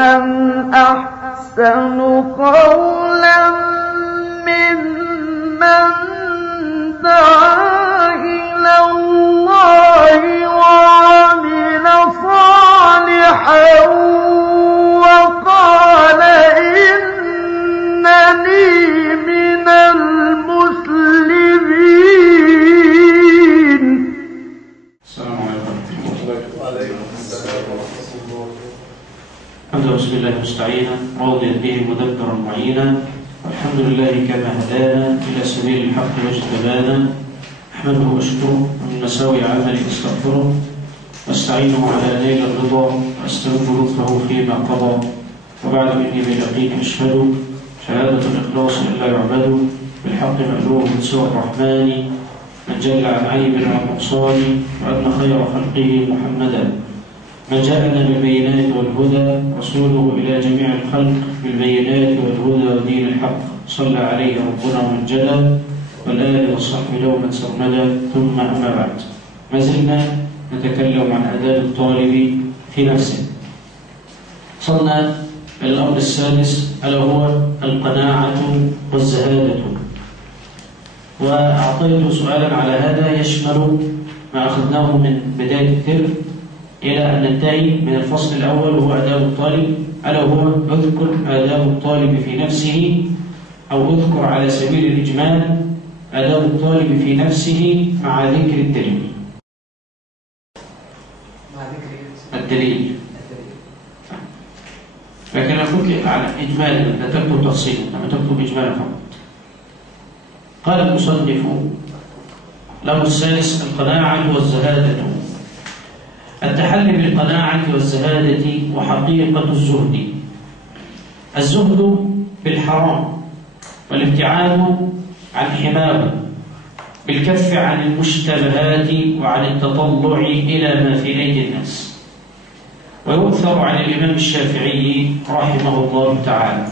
ومن أحسن قولا ممن دعا إلى الله وعمل صالحا وقال إنني من المسلمين. السلام عليكم ورحمة الله وعليكم السلام ورحمة الله. الحمد لله بسم الله مستعينا راضيا به مدبرا معينا، والحمد لله كما هدانا إلى سبيل الحق واجتبانا، أحمده وأشكره ومن مساوي عملي أستغفره واستعينه على نيل الرضا وأستغفر لطفه فيما قضى. وبعد إني باليقين أشهد شهادة الإخلاص إلا يعبد بالحق مألوه من سوى الرحمن من جل عن عيب وعن نقصان، وأن خير خلقه محمدا من جاءنا بالبينات والهدى رسوله إلى جميع الخلق بالبينات والهدى ودين الحق، صلى عليه ربنا ومن جل والآل والصحب دوما سرمدا. ثم أما بعد، ما زلنا نتكلم عن آداب الطالب في نفسه. وصلنا إلى الأمر السادس ألا هو القناعة والزهادة، وأعطيت سؤالا على هذا يشمل ما أخذناه من بداية الترم إلى أن ننتهي من الفصل الأول وهو آداب الطالب، ألا هو اذكر آداب الطالب في نفسه، أو اذكر على سبيل الإجمال آداب الطالب في نفسه مع ذكر الدليل. الدليل لكن أقول لك على إجمالا، لا تكتب تفصيلا، لما تكتب إجمالا فقط. قال المصنف الأمر السادس القناعة والزهادة. التحلي بالقناعة والزهادة وحقيقة الزهد. الزهد بالحرام والابتعاد عن حماه، بالكف عن المشتبهات وعن التطلع إلى ما في أيدي الناس. ويؤثر عن الإمام الشافعي رحمه الله تعالى: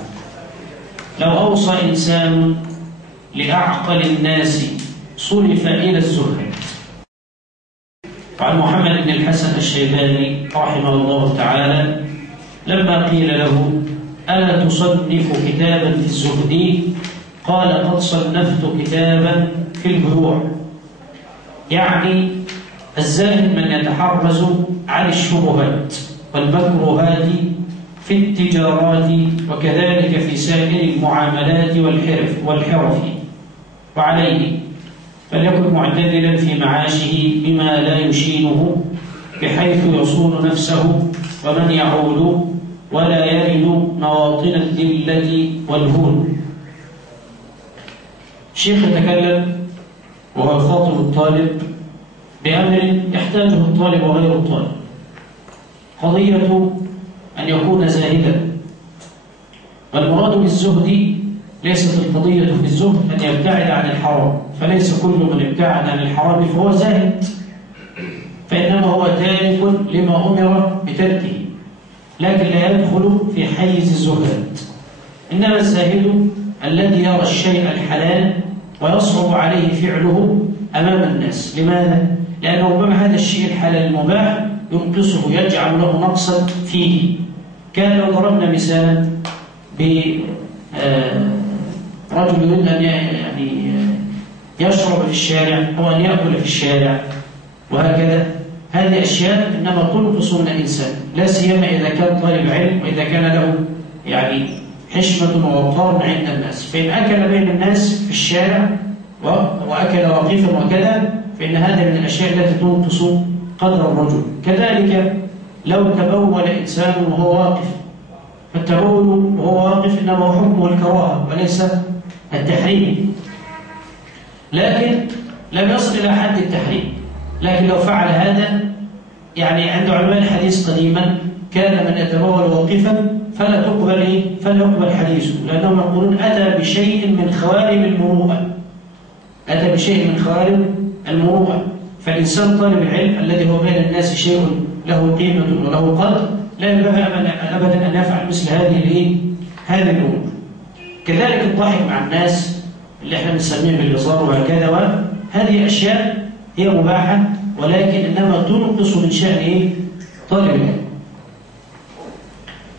لو أوصى إنسان لأعقل الناس صرف إلى الزهد. وعن محمد بن الحسن الشيباني رحمه الله تعالى لما قيل له: ألا تصنف كتابا في الزهد؟ قال: قد صنفت كتابا في البيوع. يعني الزاهد من يتحرز عن الشبهات والمكروهات في التجارات، وكذلك في سائر المعاملات والحرف. وعليه فليكن معتدلا في معاشه بما لا يشينه، بحيث يصون نفسه ومن يعول، ولا يرد مواطن الذلة والهون. الشيخ يتكلم وهو يخاطب الطالب بأمر يحتاجه الطالب وغير الطالب، قضية أن يكون زاهدا. والمراد بالزهد ليست القضية في الزهد أن يبتعد عن الحرام، فليس كل من ابتعد عن الحرام فهو زاهد، فإنما هو تارك لما أمر بتركه، لكن لا يدخل في حيز الزهاد. إنما الزاهد الذي يرى الشيء الحلال ويصعب عليه فعله أمام الناس. لماذا؟ لأنه ربما هذا الشيء الحلال المباح ينقصه، يجعل له نقصا فيه. كان لو ضربنا مثالا برجل يريد أن يشرب في الشارع أو أن يأكل في الشارع وهكذا، هذه أشياء إنما تنقص من الإنسان، لا سيما إذا كان طالب علم وإذا كان له حشمة ووقار عند الناس. فإن أكل بين الناس في الشارع وأكل وقيفا وكذا، فإن هذا من الأشياء التي تنقص قدر الرجل. كذلك لو تبول إنسان وهو واقف، فالتبول وهو واقف إنما حكمه الكراهة وليس التحريم، لكن لم يصل إلى حد التحريم. لكن لو فعل هذا، عند علماء الحديث قديما كان من يتبول واقفا فلا يقبل حديثه، لأنهم يقولون أتى بشيء من خوارم المروءة، أتى بشيء من خوارم المروءة. فالإنسان طالب العلم الذي هو بين الناس شيء له قيمة وله قدر لا ينبغي أبدا أن يفعل مثل هذه الأمور. كذلك الضحك مع الناس اللي احنا بنسميه بالهزار وهكذا، وهذه أشياء هي مباحة، ولكن إنما تنقص من شأن طالب العلم.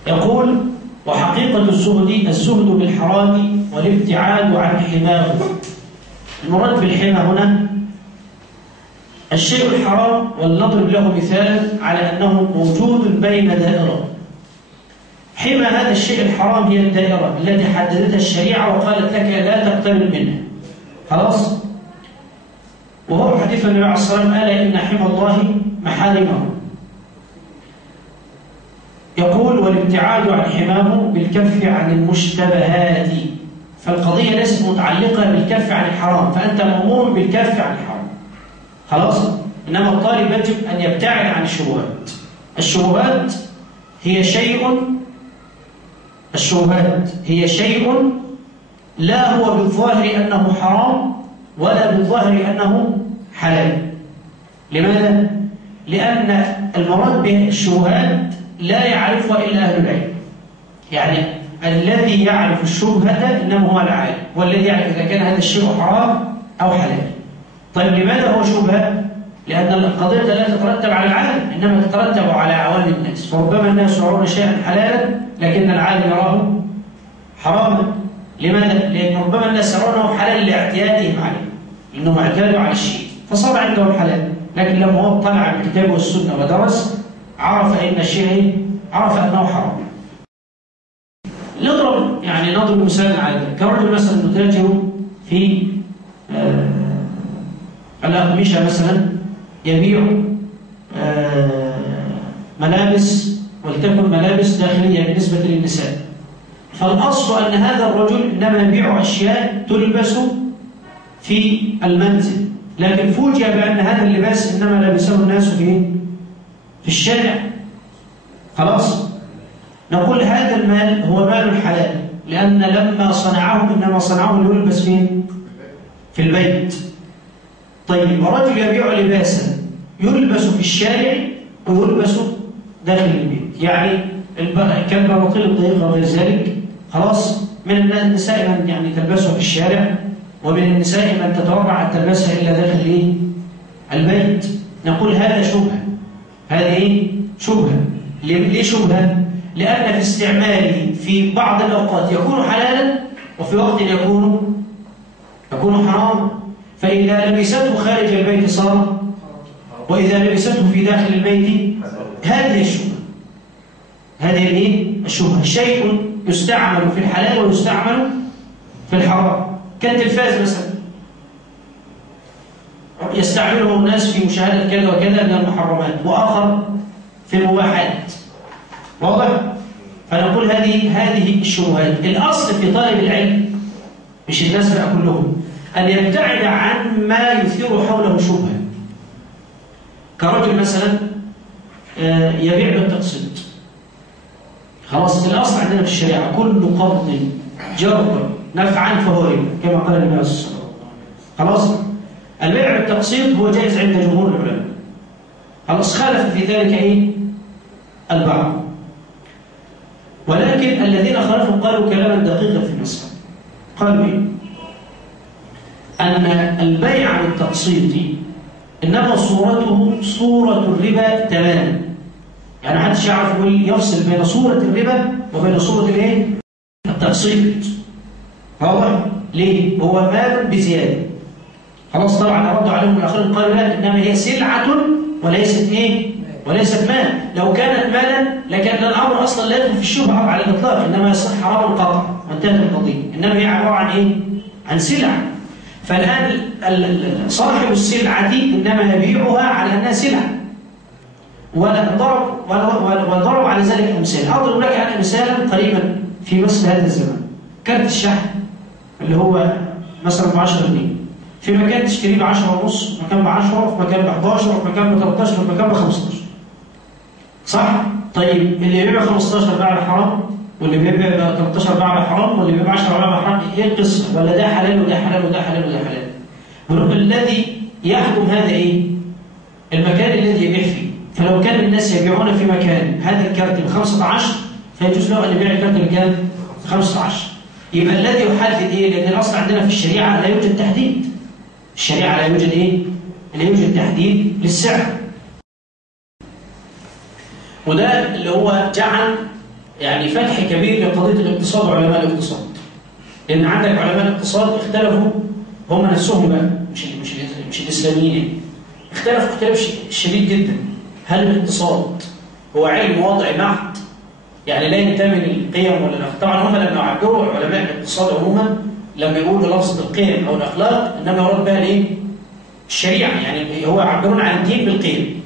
يقول: وحقيقة الزهد بالحرام والابتعاد عن حماه. المراد بالحمى هنا الشيء الحرام، ولنضرب له مثال على أنه موجود بين دائرة. حمى هذا الشيء الحرام هي الدائرة التي حددتها الشريعة وقالت لك لا تقترب منها. خلاص؟ وهو حديث النبي عليه الصلاة والسلام: ألا إن حمى الله محارمه. يقول: والابتعاد عن حماه بالكف عن المشتبهات. فالقضية ليست متعلقة بالكف عن الحرام، فأنت مأمور بالكف عن الحرام. خلاص؟ إنما الطالب يجب أن يبتعد عن الشبهات. الشبهات هي شيء لا هو بالظاهر أنه حرام ولا بالظاهر أنه حلال. لماذا؟ لأن المراد بالشبهات لا يعرفها إلا أهل العلم. يعني الذي يعرف الشبهة إنما هو العالم، والذي يعرف إذا كان هذا الشيء حرام أو حلال. طيب لماذا هو شبهة؟ لأن القضية لا تترتب على العالم، إنما تترتب على عوام الناس. فربما الناس يرون شيئا حلالا لكن العالم يراه حراما. لماذا؟ لأن ربما الناس يرونه حلال لاعتيادهم عليه، إنهم اعتادوا على الشيء فصار عندهم حلال، لكن لما هو طلع بالكتاب والسنة ودرس عرف أن الشيء عرف أنه حرام. نضرب مثال على ذلك. كرجل مثلا متاجر في الأقمشة مثلا، يبيع ملابس، ولتكن ملابس داخلية بالنسبة للنساء. فالأصل أن هذا الرجل إنما يبيع أشياء تلبس في المنزل، لكن فوجئ بأن هذا اللباس إنما لبسه الناس في الشارع. خلاص؟ نقول هذا المال هو مال حلال، لأن لما صنعه إنما صنعه ليلبس في البيت. طيب رجل يبيع لباسا يلبس في الشارع ويلبس داخل البيت، يعني كالبناطيل الضيقة وغير ذلك. خلاص؟ من النساء من يعني تلبسه في الشارع، ومن النساء من تتوقع أن تلبسها إلا داخل البيت. نقول هذا شبهة. هذه شبهة. ليه شبهة؟ لأن في استعماله في بعض الأوقات يكون حلالا وفي وقت يكون حرام. فإذا لبسته خارج البيت صار، وإذا لبسته في داخل البيت هذه الشبهة. هذه الشبهة. شيء يستعمل في الحلال ويستعمل في الحرام، كالتلفاز مثلا يستعمله الناس في مشاهدة كذا وكذا من المحرمات، وآخر في المباحات. واضح؟ فنقول هذه الشبهات. الأصل في طالب العلم، مش الناس بقى كلهم، أن يبتعد عن ما يثير حوله شبهة. كرجل مثلا يبيع بالتقسيط. خلاص؟ الأصل عندنا في الشريعة كل قرض جر نفعا فهو ربا، كما قال النبي صلى الله عليه وسلم. خلاص؟ البيع بالتقسيط هو جائز عند جمهور العلماء. خلاص؟ خالف في ذلك البعض، ولكن الذين خالفوا قالوا كلاما دقيقا في المسألة. قالوا أن البيع بالتقسيط إنما صورته صورة الربا تماما. يعني محدش يعرف يفصل بين صورة الربا وبين صورة التقسيط. واضح؟ ليه؟ هو مال بزيادة. خلاص؟ طبعا ردوا عليهم من آخرين قالوا لا، إنما هي سلعة وليست وليست مال. لو كانت مالا لكان الأمر أصلا لا يدخل في الشبهة على الإطلاق، إنما يصح حرام القطع وانتهت القضية. إنما هي عبارة عن عن سلعة. فالآن صاحب السلعة إنما يبيعها على أنها سلعة، وضرب على ذلك أمثال. أضرب لك عن مثالا قريبا في مثل هذا الزمان. كارت الشحن اللي هو مثلا ب 10 جنيه، في مكان تشتريه ب 10 ونص، مكان ب 10، في مكان ب 11، في مكان ب 13، في مكان ب 15. صح؟ طيب اللي بيبيع 15 باع حرام، واللي بيبيع 13 باع حرام، واللي بيبيع 10 باع حرام. ايه القصه؟ ولا ده حلال وده حلال وده حلال وده حلال؟ الذي يحكم هذا المكان الذي يبيع فيه. فلو كان الناس يبيعون في مكان هذا الكارت ب 15 فيجوز له ان يبيع الكارت بكام؟ 15. يبقى الذي يحدد لان الاصل عندنا في الشريعه لا يوجد تحديد. الشريعه لا يوجد لا يوجد تحديد للسعر. وده اللي هو جعل يعني فتح كبير لقضية الاقتصاد وعلماء الاقتصاد. لأن عندك علماء الاقتصاد اختلفوا هم نفسهم بقى، مش الإسلاميين، اختلفوا اختلاف شديد جدا. هل الاقتصاد هو علم وضعي محض؟ يعني لا ينتمي للقيم ولا الأخلاق. طبعا هم لما عبروا علماء الاقتصاد عموما لما يقولوا لفظة القيم أو الأخلاق إنما يراد بها الإيه؟ الشريعة، يعني هو يعبرون عن الدين بالقيم.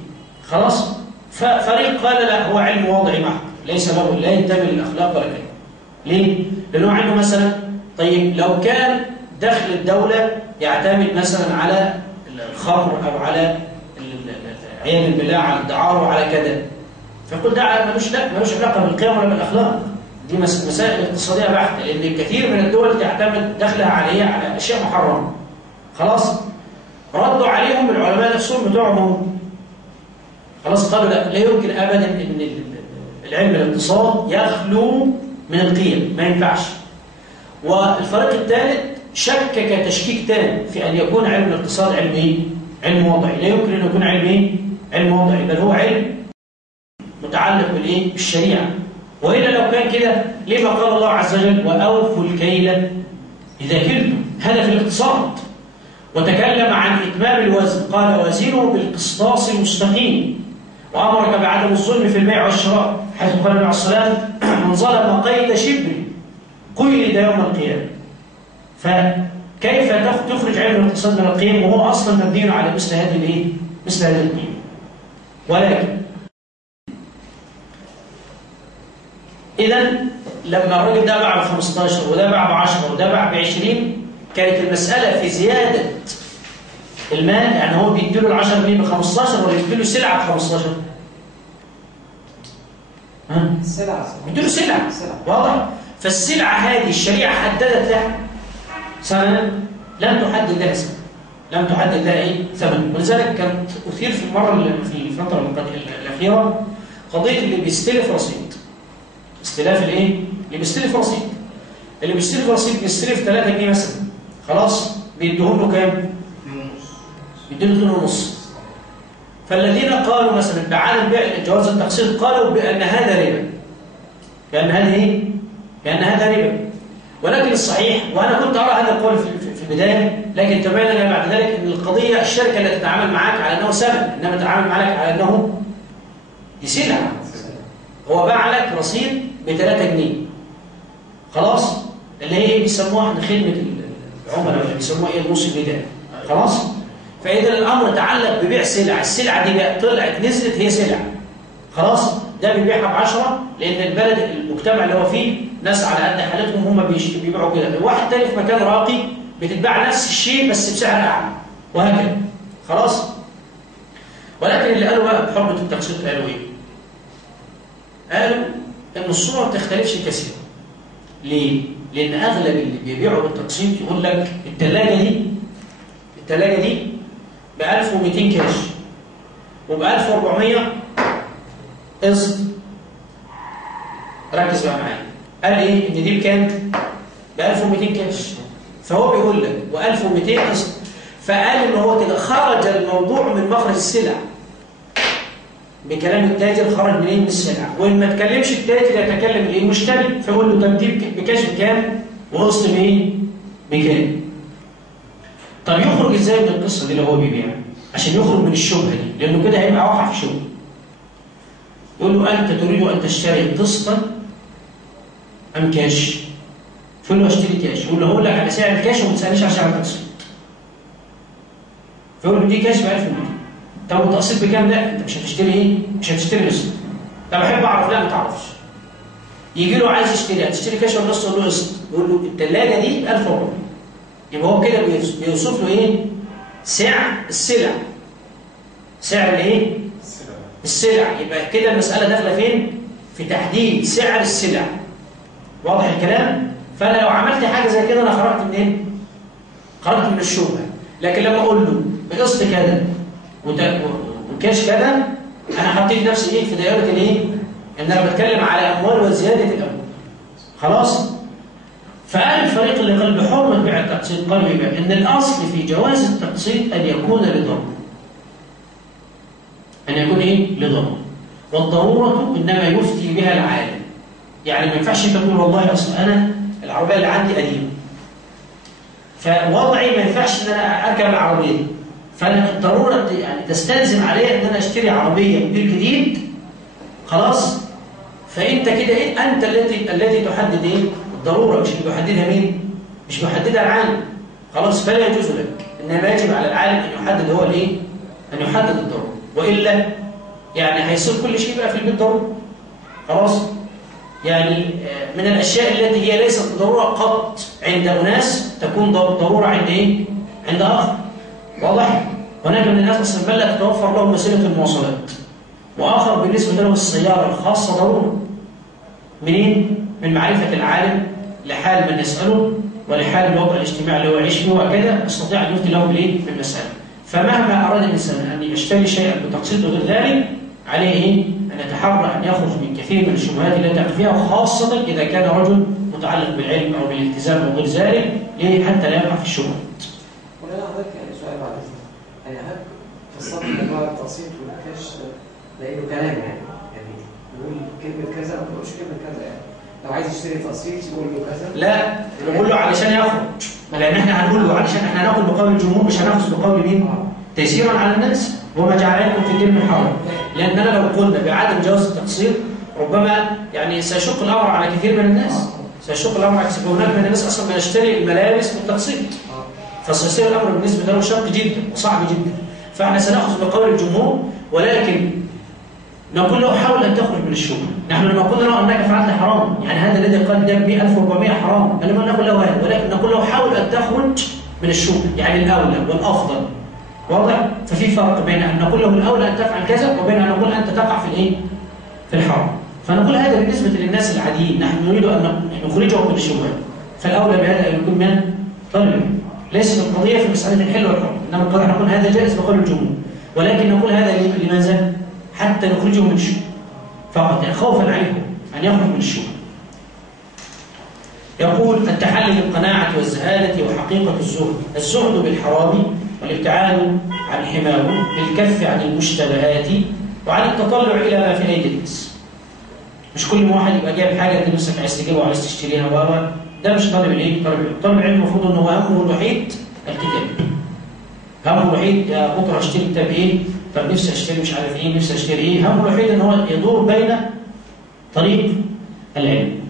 خلاص؟ ففريق قال لا، هو علم وضعي محض، ليس له، لا ينتمي للأخلاق ولا كده. ليه؟ لأنه عنده مثلا، طيب لو كان دخل الدولة يعتمد مثلا على الخمر أو على عيال البلاع، على الدعارة وعلى كذا، فيقول ده ملوش علاقة بالقيم ولا بالأخلاق، دي مسائل اقتصادية بحتة، لأن الكثير من الدول تعتمد دخلها على أشياء محرمة. خلاص؟ ردوا عليهم العلماء نفسهم بتوعهم. خلاص قالوا لا يمكن أبدا أن العلم الاقتصاد يخلو من القيم، ما ينفعش. والفريق الثالث شكك تشكيك تام في أن يكون علم الاقتصاد علم إيه؟ علم وضعي. لا يمكن أن يكون علم إيه؟ علم وضعي، بل هو علم متعلق بالإيه؟ بالشريعة. وإلا لو كان كده لما قال الله عز وجل وأوفوا الكيل إذا كلتم؟ هذا في الاقتصاد. وتكلم عن إتمام الوزن، قال وزنوا بالقسطاس المستقيم، وأمرك بعدم الظلم في البيع والشراء، حيث قال النبي عليه الصلاة والسلام من ظلم قيد شبر قيد يوم القيامة. فكيف تخرج علم الاقتصاد من القيم وهو أصلا مبني على مثل هذه الإيه؟ مثل هذه القيم. ولكن إذا لما الراجل ده باع ب15 وده باع ب10 وده باع ب20، كانت المسألة في زيادة المال، يعني هو بيديله ال10 جنيه ب15 ولا بيديله سلعة ب15؟ سلعة. بيديله سلعة. واضح؟ فالسلعة هذه الشريعة حددت لها ثمنا، لم تحدد لها ثمن، لم تحدد لها ايه؟ ثمن. ولذلك كانت أثير في الفترة الأخيرة قضية اللي بيستلف رصيد. استلاف الايه؟ اللي بيستلف رصيد. اللي بيستلف رصيد بيستلف 3 جنيه مثلا. خلاص؟ بيديهم له كام؟ بيديله 2.5. فالذين قالوا مثلا بعدم بيع جواز التقسيط قالوا بأن هذا ربا. بأن هذا ايه؟ بأن هذا ربا. ولكن الصحيح، وأنا كنت أرى هذا القول في البداية، لكن تبين لنا بعد ذلك أن القضية الشركة التي تتعامل معك على أنه ثمن، إنما تتعامل معك على أنه دي سلعة. هو باع لك رصيد ب3 جنيه. خلاص؟ اللي هي ايه بيسموها احنا خدمة العملاء، اللي بيسموها ايه الموصل بداية. خلاص؟ فإذا الأمر تعلق ببيع سلعة، السلعة دي بقى طلعت نزلت هي سلعة. خلاص؟ ده بيبيعها ب10 لأن البلد المجتمع اللي هو فيه ناس على قد حالتهم هم بيبيعوا كده. واحد تاني في مكان راقي بتتباع نفس الشيء بس بسعر أعلى وهكذا. خلاص؟ ولكن اللي قالوا بقى بحرمة التقسيط قالوا ايه؟ قالوا ان الصورة ما بتختلفش كثيرا. ليه؟ لأن أغلب اللي بيبيعوا بالتقسيط يقول لك الثلاجة دي ب 1200 كاش وب 1400 قسط. ركز بقى معايا. قال ايه؟ ان دي بكام؟ ب 1200 كاش. فهو بيقول لك و1200 قسط. فقال ان هو كده خرج الموضوع من مخرج السلع. بكلام التاجر خرج منين؟ من السلع. وإن ما تكلمش التاجر يتكلم الايه؟ المشتري. فيقول له طب دي بكاش بكام؟ وقسط بايه؟ بكام؟ طب يخرج ازاي من القصه دي اللي هو بيبيع؟ عشان يخرج من الشبهه دي، لانه كده هيبقى واقع في شبهه. يقول له انت تريد ان تشتري قسطا ام كاش؟ فيقول له اشتري كاش. يقول له هقول لك على سعر الكاش وما تسالنيش على سعر التقسيط. فيقول له دي كاش ب 1200. طب التقسيط بكام؟ لا انت مش هتشتري ايه؟ مش هتشتري قسط. طب احب اعرف. لا ما تعرفش. يجي له عايز يشتري، هتشتري كاش ولا قسط؟ يقول له قسط. يقول له الثلاجه دي ب 1400. يبقى هو كده بيوصف له ايه؟ سعر السلع. سعر الايه؟ السلع. يبقى كده المساله داخله فين؟ في تحديد سعر السلع. واضح الكلام؟ فانا لو عملت حاجه زي كده انا خرجت منين؟ خرجت من الشبهه. لكن لما اقول له بقسط كذا وكاش كذا، انا حطيت نفسي ايه؟ في دائره الايه؟ ان انا بتكلم على اموال وزياده الاموال. خلاص؟ فقال الفريق اللي قال بحرمه بيع التقسيط قالوا ايه؟ ان الاصل في جواز التقسيط ان يكون لضروره. ان يكون ايه؟ لضروره. والضروره انما يفتي بها العالم. يعني ما ينفعش انت تقول والله اصل انا العربيه اللي عندي قديمه، فوضعي ما ينفعش ان انا اركب العربيه، فانا الضروره يعني تستلزم عليا ان انا اشتري عربيه موديل جديد. خلاص، فانت كده ايه؟ انت التي تحدد ايه؟ الضروره، مش اللي بيحددها مين؟ مش بيحددها العالم. خلاص، فلا يجوز لك، انما يجب على العالم ان يحدد هو الايه؟ ان يحدد الضروره، والا يعني هيصير كل شيء بقى في البيت ضروره. خلاص، يعني من الاشياء التي هي ليست ضروره قط عند اناس تكون ضروره عند ايه؟ عند اخر. واضح؟ هناك من الناس اصلا بل لا تتوفر لهم وسيله المواصلات، واخر بالنسبه له السياره الخاصه ضروره. منين؟ من معرفه العالم لحال من يساله ولحال الوضع الاجتماعي اللي هو يعيش فيه، وكذا يستطيع ان يفتي له بالايه؟ بالمساله. فمهما اراد الانسان ان يشتري شيئا بتقسيط وغير ذلك، عليه ايه؟ ان يتحرى ان يخرج من كثير من الشبهات التي تقع فيها، وخاصه اذا كان رجل متعلق بالعلم او بالالتزام او غير ذلك، ليه؟ حتى لا يقع في الشبهات. ولا حضرتك يعني سؤال بعد اذنك، يعني هل في الصف اللي هو التقسيط والكاش لانه كلام يعني يقول كلمه كذا ما تقولش كلمه كذا، يعني لو عايز يشتري تقسيط يقول له كذا؟ لا، نقول له علشان ياخد، لان احنا هنقول له علشان احنا هناخد بقول الجمهور، مش هناخذ بقول مين؟ تيسيرا على الناس، وما جعل عليكم في الدين من حرج. لاننا لو قلنا بعدم جواز التقسيط ربما يعني سيشق الامر على كثير من الناس، سيشق الامر على كثير. هناك من الناس اصلا بيشتري الملابس بالتقسيط، فسيصير الامر بالنسبه له شق جدا وصعب جدا. فاحنا سناخذ بقول الجمهور، ولكن نقول له حاول ان تخرج من الشبهه. نحن لما قلنا له انك فعلت حرام، يعني هذا الذي قال ده ب 1400 حرام، لما نقول له هذا، ولكن نقول له حاول ان تخرج من الشبهه، يعني الاولى والافضل. واضح؟ ففي فرق بين ان نقول له الاولى ان تفعل كذا، وبين ان نقول انت تقع في الايه؟ في الحرام. فنقول هذا بالنسبه للناس العاديين، نحن نريد ان نخرجهم من الشبهه، فالاولى بهذا ان يكون من طالب. ليست القضيه في مساله الحل والحرام، انما القضيه نقول هذا جائز بقول الجمهور، ولكن نقول هذا لماذا؟ حتى نخرجه من الشبهه فقط، يعني خوفا عليكم ان يخرج من الشبهه. يقول التحلي بالقناعه والزهاده وحقيقه الزهد، الزهد بالحرام والابتعاد عن حماه، بالكف عن المشتبهات، وعن التطلع الى ما في ايدي الناس. مش كل واحد يبقى جايب حاجه انت نفسك عايز تجيبها وعايز تشتريها، وهو ده مش طالب الايه؟ طالب العلم المفروض ان هو همه الوحيد الكتاب. همه الوحيد يا بكره اشتري كتاب ايه؟ طب نفسي اشتري مش عارف ايه، نفسي اشتري ايه؟ همه الوحيد ان هو يدور بين طريق العلم.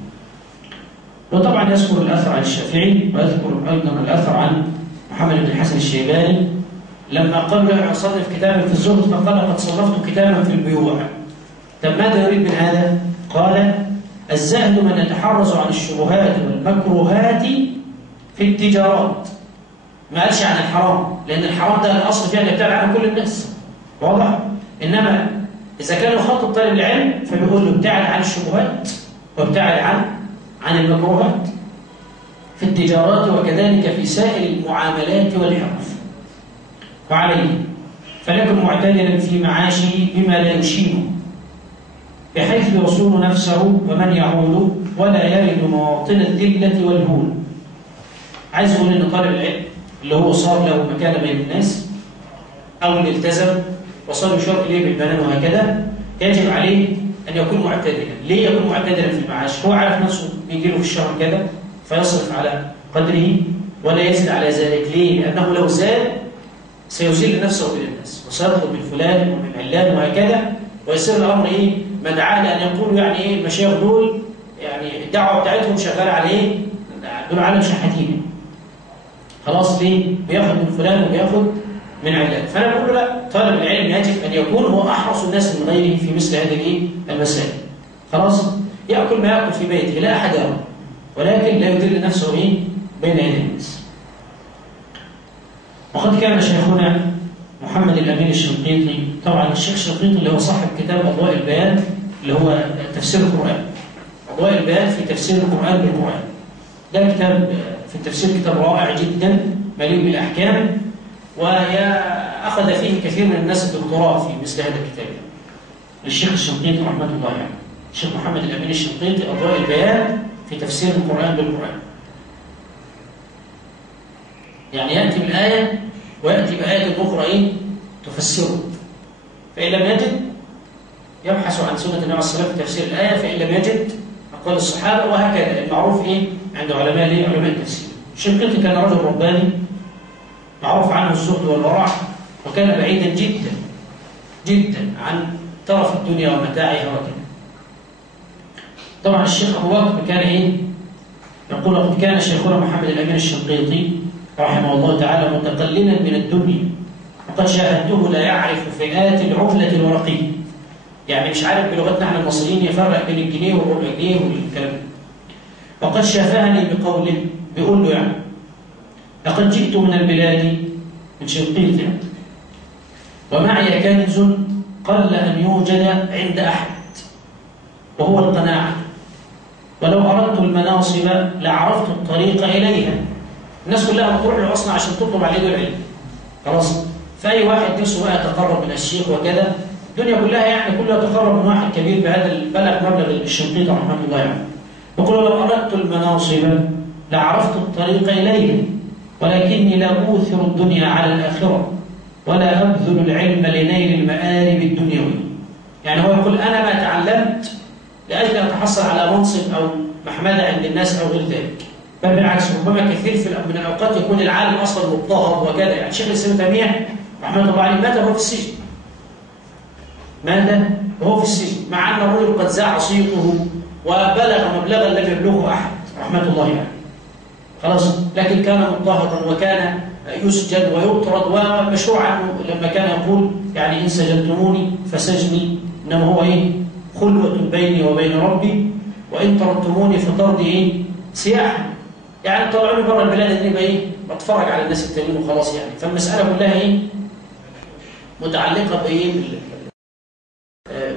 وطبعا يذكر الاثر عن الشافعي، ويذكر ايضا الاثر عن محمد بن الحسن الشيباني لما قال له اصنف كتابا في الزهد، فقال قد صنفت كتابا في البيوع. طب ماذا يريد من هذا؟ قال الزهد من يتحرز عن الشبهات والمكروهات في التجارات. ما قالش عن الحرام، لان الحرام ده الاصل فيها اللي يبتعد عن كل الناس. واضح؟ انما اذا كان يخاطب طالب العلم فبيقول له ابتعد عن الشبهات وابتعد عن المكروهات في التجارات، وكذلك في سائر المعاملات والحرف. وعليه فليكن معتدلا في معاشه بما لا يشينه، بحيث يصون نفسه ومن يعول، ولا يرد مواطن الذلة والهون. عايز يقول ان طالب العلم اللي هو صار له مكانه بين الناس، او اللي التزم وصار يشار اليه بالبنان وهكذا، يجب عليه ان يكون معتدلا. ليه يكون معتدلا في المعاش؟ هو عارف نفسه بيجي له في الشهر كذا فيصرف على قدره ولا يزيد على ذلك. ليه؟ لانه لو زاد سيذل نفسه بين الناس، وسيطلب من فلان ومن علان وهكذا، ويصير الامر ايه؟ مدعاه لان يقولوا يعني ايه المشايخ دول يعني الدعوه بتاعتهم شغاله على ايه؟ دول عالم شحاتين. خلاص، ليه؟ بياخد من فلان وبياخد من علان. فانا بقول له لا، طالب العلم يجب ان يكون هو احرص الناس من غيره في مثل هذه الايه؟ المسائل. خلاص؟ ياكل ما ياكل في بيته، لا احد يرى، ولكن لا يدل نفسه ايه؟ بين يدي الناس. وقد كان شيخنا محمد الامين الشنقيطي، طبعا الشيخ الشنقيطي اللي هو صاحب كتاب اضواء البيان اللي هو تفسير القران، اضواء البيان في تفسير القران بالقران. ده كتاب في التفسير كتاب رائع جدا مليء بالاحكام، واخذ فيه كثير من الناس الدكتوراه في مثل هذا الكتاب للشيخ الشنقيطي رحمه الله عليه. الشيخ محمد الامين الشنقيطي اضواء البيان في تفسير القران بالقران. يعني ياتي بالايه وياتي بايه اخرى ايه؟ تفسره. فان لم يجد يبحث عن سنه النبي صلى الله عليه وسلم في تفسير الايه، فان لم يجد أقوال الصحابة، وهكذا المعروف إيه عند علماء علماء التفسير. الشنقيطي كان رجل رباني معروف عنه الزهد والورع، وكان بعيدا جدا جدا عن طرف الدنيا ومتاعها وكذا. طبعا الشيخ أبو بكر كان إيه؟ يقول قد كان شيخنا محمد الأمين الشنقيطي رحمه الله تعالى متقللا من الدنيا، وقد شاهدته لا يعرف فئات العملة الورقية، يعني مش عارف بلغتنا احنا المصريين يفرق بين الجنيه والربع جنيه والكلام ده. وقد شافهني بقوله، بيقول له يعني لقد جئت من البلاد، من شنقيط يعني، ومعي كنز قل أن يوجد عند أحد، وهو القناعة، ولو أردت المناصب لعرفت الطريق إليها. الناس كلها بتروح له أصلا عشان تطلب عليه العلم، خلاص. فأي واحد نفسه بقى يتقرب من الشيخ وكذا، الدنيا كلها يعني كلها تقرب من واحد كبير بهذا البلغ مبلغ الشنقيط رحمه الله يعني. يقول لو أردت المناصب لعرفت الطريق إليه، ولكني لا أوثر الدنيا على الآخرة، ولا أبذل العلم لنيل المآرب الدنيوي. يعني هو يقول أنا ما تعلمت لأجل أن أتحصل على منصب أو محمدة عند الناس أو غير ذلك، بل بالعكس ربما كثير من الأوقات يكون العالم أصلا مضطهد وكذا. يعني الشيخ الإسلام ابن تيمية رحمه الله عليه مات وهو في السجن، مات وهو في السجن، مع أن الرجل قد زاع صيته وبلغ مبلغا لم يبلغه أحد رحمه الله يعني، خلاص. لكن كان مضطهدا وكان يسجن ويطرد، ومشروع عنه لما كان يقول يعني إن سجنتموني فسجني إنما هو إيه خلوة بيني وبين ربي، وإن طردتموني فطردي إيه سياحة، يعني طلعوني بره البلاد دي إيه بتفرج على الناس التانيين وخلاص يعني. فالمسألة كلها إيه متعلقة بإيه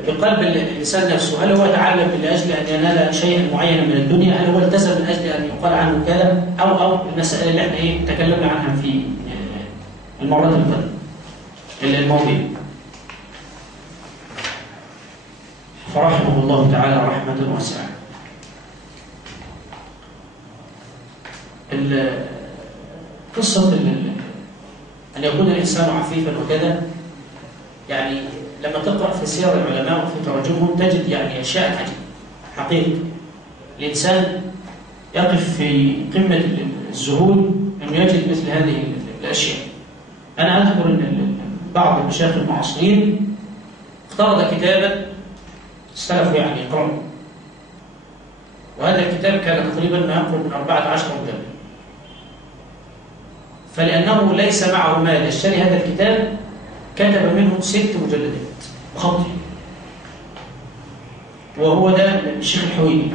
بقلب الإنسان نفسه. هل هو تعلم من أجل أن ينال شيئا معينا من الدنيا؟ هل هو التزم من أجل أن يقال عنه كذا؟ أو المسألة اللي احنا إيه تكلمنا عنها في المرات الماضية. فرحمه الله تعالى رحمة واسعة. قصة أن يكون الإنسان عفيفا وكذا، يعني لما تقرأ في سير العلماء وفي تراجمهم تجد يعني أشياء عجيبة حقيقة. الإنسان يقف في قمة الذهول أنه يجد مثل هذه الأشياء. أنا أذكر أن بعض المشايخ المعاصرين اقترض كتابا استلفوا يعني يقرأوا، وهذا الكتاب كان تقريبا ما يقرب من 14 مجلد، فلأنه ليس معه مال يشتري هذا الكتاب كتب منه 6 مجلدات بخطه، وهو ده الشيخ الحويني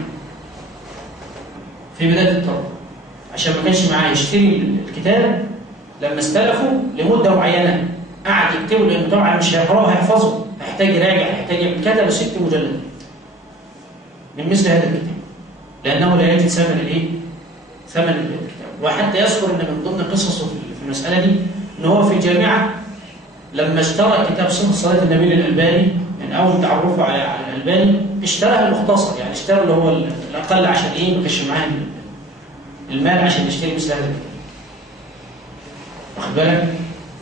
في بداية الطلب، عشان ما كانش معاه يشتري الكتاب. لما استلفوا لمدة معينة قعد يكتبه، لأنه طبعا مش هيقرأه هيحفظه، هيحتاج يراجع، هيحتاج كتب 6 مجلدات من مثل هذا الكتاب، لأنه لا يجد ثمن الإيه؟ ثمن الكتاب. وحتى يذكر أن من ضمن قصصه في المسألة دي أنه هو في الجامعة لما اشترى كتاب صفة صلاة النبي للألباني، من أول تعرفه على الألباني، اشتراه المختصر، يعني اشترى اللي هو الأقل عشان إيه ما كانش معاه المال عشان يشتري مثل هذا الكتاب. واخد بالك؟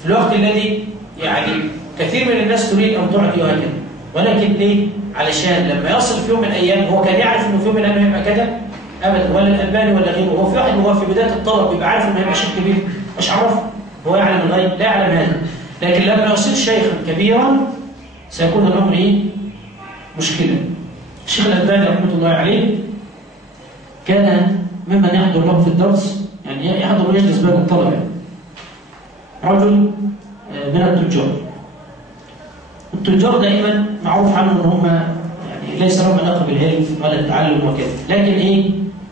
في الوقت الذي يعني كثير من الناس تريد أن تعطي وهكذا، ولكن ليه؟ علشان لما يصل في يوم من الأيام، هو كان يعرف إنه في يوم من الأيام هيبقى كذا أبدا، ولا الألباني ولا غيره. هو في واحد وهو في بداية الطلب بيبقى عارف إنه هيبقى شيخ كبير، مش عرفه، هو يعلم الغيب لا يعلم هذا. لكن لما يصير شيخا كبيرا سيكون الأمر إيه؟ مشكلة. الشيخ الألباني رحمة الله عليه كان ممن يحضر له في الدرس، يعني يحضر ويجلس بين الطلبة، رجل من التجار. التجار دائما معروف عنهم ان هم يعني ليس لهم علاقه بالعلم ولا التعلم وكذا، لكن ايه؟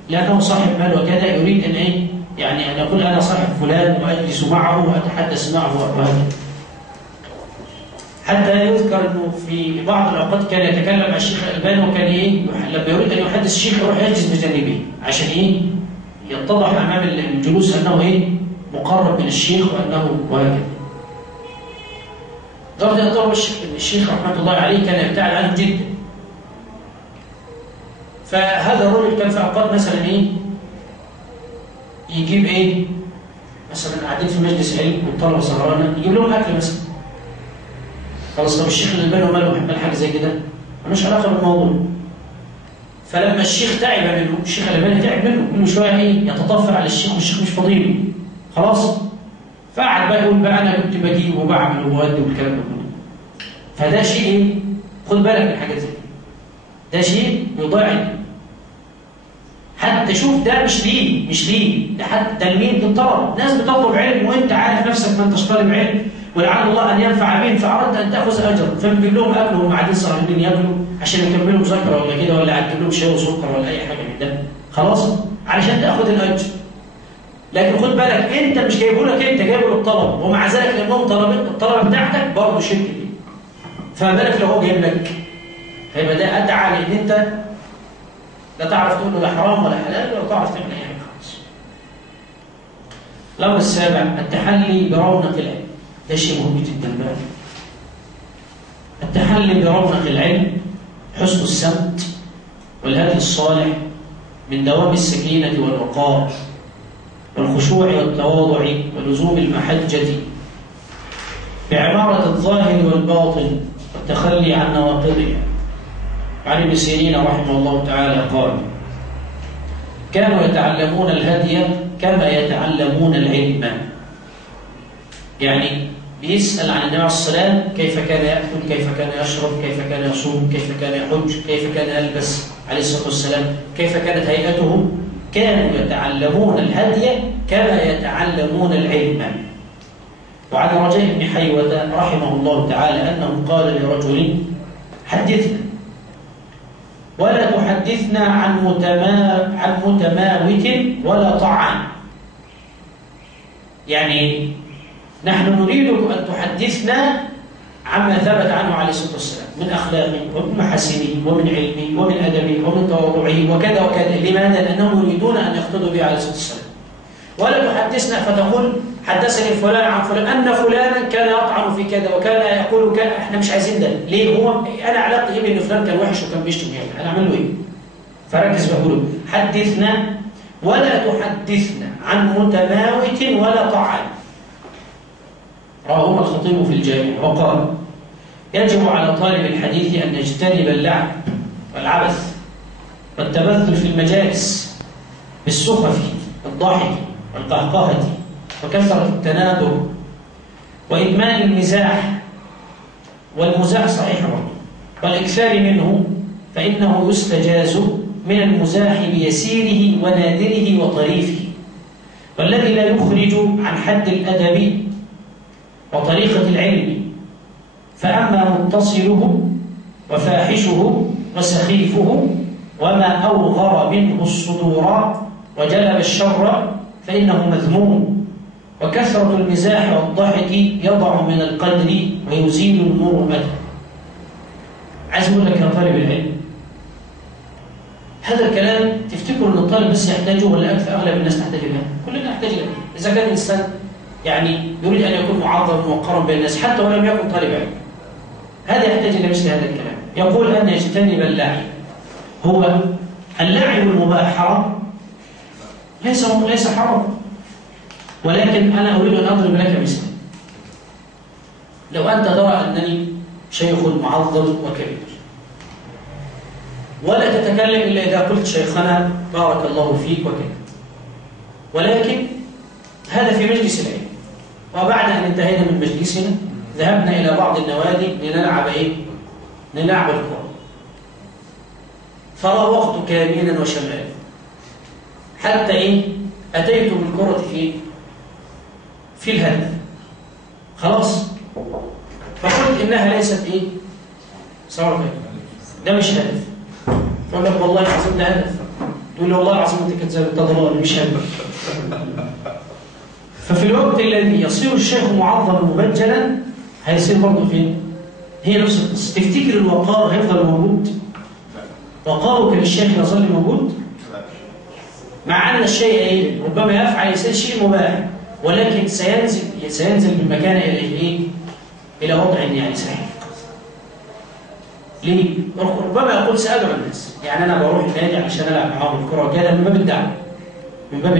لانه صاحب مال وكذا يريد ان ايه؟ يعني ان يقول انا صاحب فلان واجلس معه واتحدث معه وهكذا. حتى يذكر انه في بعض الاوقات كان يتكلم مع الشيخ الألباني، وكان ايه؟ لما يريد ان يحدث الشيخ يروح يجلس بجانبه عشان ايه؟ يتضح امام الجلوس انه ايه؟ مقرب من الشيخ وانه وهكذا. درجة طلب الشيخ رحمة الله عليه كان يبتعد عنه جدا. فهذا الرجل كان في أوقات مثلا إيه؟ يجيب إيه؟ مثلا قاعدين في مجلس علم والطلبة سهرانة يجيب لهم أكل مثلا. خلاص طب الشيخ الألباني وماله محمد حاجة زي كده؟ ملوش علاقة بالموضوع. فلما الشيخ تعب منه، الشيخ الألباني تعب منه، كل شويه يتطفل على الشيخ والشيخ مش فاضيله خلاص. فقعد بقى يقول بقى انا كنت بجيب وبعمل وبودي والكلام ده كله. فده شيء خد بالك من حاجه زي كده، ده شيء يضيع. حتى شوف ده مش ليه ده حتى لمين؟ للطلب. ناس بتطلب علم وانت عارف نفسك ما انتش طالب علم، ولعل الله ان ينفع بهم فاردت ان تاخذ اجر، فبتجيب لهم اكل وهم قاعدين سهرانين ياكلوا عشان يكملوا مذاكره ولا كده، ولا هتجيب لهم شاي وسكر ولا اي حاجه من ده خلاص علشان تاخذ الاجر. لكن خد بالك انت مش جايبه لك، انت جايبه للطلب، ومع ذلك لانهم الطلبه بتاعتك برضه شرك ليه. فما بالك لو هو جايب لك، هيبقى ده ادعى لان انت لا تعرف تقول له لا حرام ولا حلال ولا تعرف تعمل اي حاجه خالص. الامر السابع التحلي برونق العلم. ده شيء مهم جدا بقى. التحلي برونق العلم حسن السمت والهدي الصالح من دوام السكينه والوقار والخشوع والتواضع ولزوم المحجه بعماره الظاهر والباطن والتخلي عن نواقضها. عن ابن سيرين رحمه الله تعالى قال: كانوا يتعلمون الهدي كما يتعلمون العلم. يعني بيسأل عن النبي عليه الصلاة والسلام كيف كان يأكل، كيف كان يشرب، كيف كان يصوم، كيف كان يحج، كيف كان يلبس عليه الصلاة والسلام، كيف كانت هيئته. كانوا يتعلمون الهدي كما يتعلمون العلم. وعن رجاء بن حيوة رحمه الله تعالى أنه قال لرجل: حدثنا ولا تحدثنا عن متماوت ولا طعان. يعني نحن نريدك أن تحدثنا عما ثبت عنه عليه الصلاة والسلام من أخلاقه ومن محاسنه ومن علمه ومن أدبه ومن تواضعه وكذا وكذا. لماذا؟ لأنهم يريدون أن يقتدوا به عليه الصلاة والسلام. ولا تحدثنا فتقول حدثني فلان عن فلان أن فلانا كان يطعن في كذا وكان يقول كذا. احنا مش عايزين ده. ليه؟ هو أنا علاقتي إيه بأن فلان كان وحش وكان بيشتم يعني؟ أنا أعمل له إيه؟ فركز بقوله: حدثنا ولا تحدثنا عن متماوت ولا طعان. رواهما الخطيب في الجامع وقال: يجب على طالب الحديث أن يجتنب اللعب والعبث والتبذل في المجالس بالسخف والضحك والقهقهة وكثرة التنادر وإدمان المزاح، والمزاح صحيح والإكثار منه، فإنه يستجاز من المزاح بيسيره ونادره وطريفه، والذي لا يخرج عن حد الأدب وطريقة العلم. فأما متصله وفاحشه وسخيفه وما أوغر منه الصدور وجلب الشر فإنه مذموم. وكثرة المزاح والضحك يضع من القدر ويزيل المروءة. عايز أقول لك يا طالب العلم، هذا الكلام تفتكر أن الطالب بس يحتاجه ولا أغلب الناس تحتاج له؟ كلنا نحتاج له. إذا كان الإنسان يعني يريد أن يكون معظم موقرا بين الناس حتى ولم يكن طالب علم، هذا يحتاج إلى مثل هذا الكلام. يقول أن يجتنب اللعب. هو اللعب المباح حرام؟ ليس حرام، ولكن أنا أريد أن أضرب لك مثلا. لو أنت ترى أنني شيخ معظم وكبير ولا تتكلم إلا إذا قلت شيخنا بارك الله فيك وكذا، ولكن هذا في مجلس العلم، وبعد أن انتهينا من مجلسنا ذهبنا إلى بعض النوادي لنلعب نلعب الكرة، فراوغتك يمينا وشمالا حتى أتيت بالكرة في الهدف خلاص، فقلت إنها ليست صار ده مش هدف. تقول لك والله العظيم ده هدف، تقول له والله العظيم انت كذاب، انت ضلال مش هدف. ففي الوقت الذي يصير الشيخ معظما مبجلا هيصير برضه فين؟ هي نفس القصه. تفتكر الوقار هيفضل موجود؟ وقارك للشيخ يظل موجود؟ مع ان الشيء ربما يفعل يصير شيء مباح، ولكن سينزل بالمكان الى وضع يعني صحيح. ليه؟ ربما يقول سأدعو الناس، يعني أنا بروح النادي عشان ألعب معاهم الكرة كده من باب الدعوة، من باب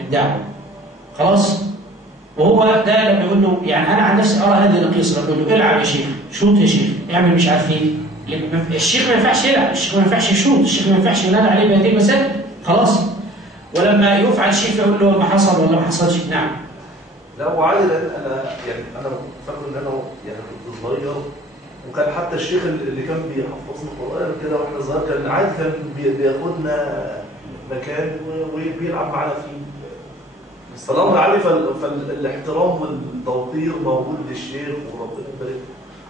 الدعوة خلاص. وهو ده لما يقول له، يعني أنا عن نفسي أرى هذه القصة، يقول له العب يا شيخ، شوط يا شيخ، اعمل مش عارف الشيخ ما ينفعش يلعب، الشيخ ما ينفعش يشوط، الشيخ ما ينفعش ينادى عليه بهذه المسائل خلاص. ولما يفعل شيء فيقول له ما حصل ولا ما حصلش. نعم. لا وعادي، لان انا فاكر ان انا يعني كنت صغير، وكان حتى الشيخ اللي كان بيحفظنا القران كده واحنا صغار كان عادي، كان بياخدنا مكان وبيلعب معانا فيه. السلام عليه. فالاحترام والتوقير موجود للشيخ، وربنا يبارك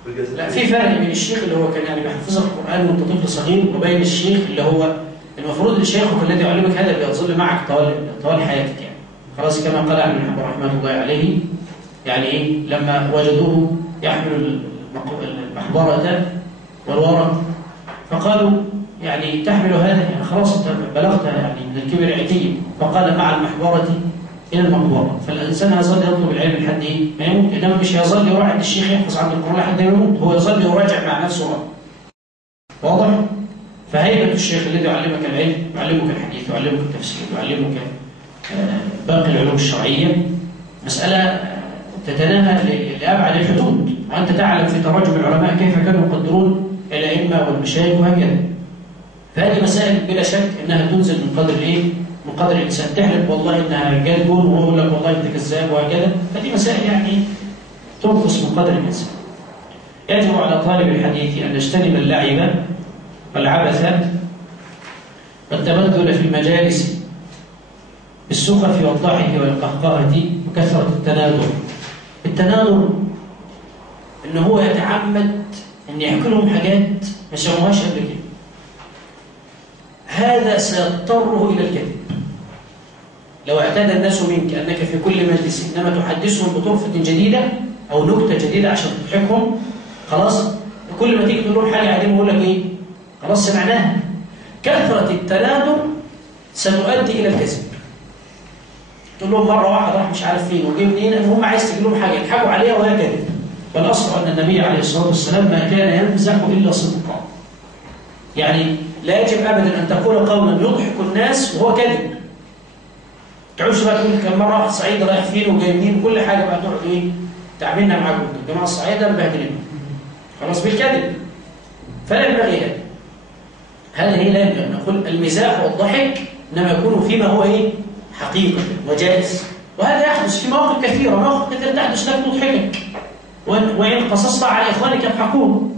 بجزاء. لا، في فرق بين الشيخ اللي هو كان يعني بيحفظك القران وانت طفل صغير، وبين الشيخ اللي هو المفروض الشيخ الذي يعلمك هذا بيظل معك طوال حياتك يعني. خلاص كما قال ابن حبر رحمه الله عليه، يعني ايه لما وجدوه يحمل المحبرة والورق فقالوا يعني تحمل هذا، يعني خلاص انت بلغت يعني من الكبر عتيا، فقال مع المحبرة الى المقبرة. فالانسان يظل يطلب العلم لحد ايه ما يموت، انما مش يظل يروح عند الشيخ يحفظ عند القرآن لحد ما يموت، هو يظل يراجع مع نفسه. واضح؟ فهيبة الشيخ الذي يعلمك العلم، يعلمك الحديث، يعلمك التفسير، يعلمك باقي العلوم الشرعية، مسألة تتناهى لأبعد الحدود، وأنت تعلم في تراجم العلماء كيف كانوا يقدرون الأئمة والمشايخ وهكذا. فهذه مسائل بلا شك أنها تنزل من قدر إيه؟ من قدر الإنسان. تحلف والله إنها جاد جون وهو يقول لك والله أنت كذاب وهكذا، فدي مسائل يعني تنقص من قدر الإنسان. يجب على طالب الحديث أن يجتنب اللعب والعبث والتبذل في المجالس بالسخف والضحك والقهقهة وكثرة التناظر. التناظر إن هو يتعمد أن يحكي لهم حاجات ما سموهاش قبل كده، هذا سيضطره إلى الكذب. لو اعتاد الناس منك أنك في كل مجلس إنما تحدثهم بطرفة جديدة أو نكتة جديدة عشان تضحكهم، خلاص كل ما تيجي تقول لهم حاجة عادية يقول لك إيه؟ خلاص سمعناها. كثرة التناظر ستؤدي إلى الكذب. تقول لهم مرة واحد راح مش عارف فين وجه منين، هم عايز تجيب لهم حاجة يضحكوا عليها وهي كذب. والأصل أن النبي عليه الصلاة والسلام ما كان يمزح إلا صدقا. يعني لا يجب أبدا أن تقول قولا يضحك الناس وهو كذب. تعودش بقى تقول كم مرة واحد صعيد رايح فين وجاي منين، كل حاجة بقى تقعد إيه تعبنا معاكم الجماعة الصعيدة مبهدلين خلاص بالكذب. فلا ينبغي هذا هي لا ينبغي. نقول المزاح والضحك إنما يكون فيما هو إيه حقيقة وجائز، وهذا يحدث في مواقف كثيرة. مواقف كثيرة تحدث لك تضحكك، وإن قصصت على إخوانك يضحكون.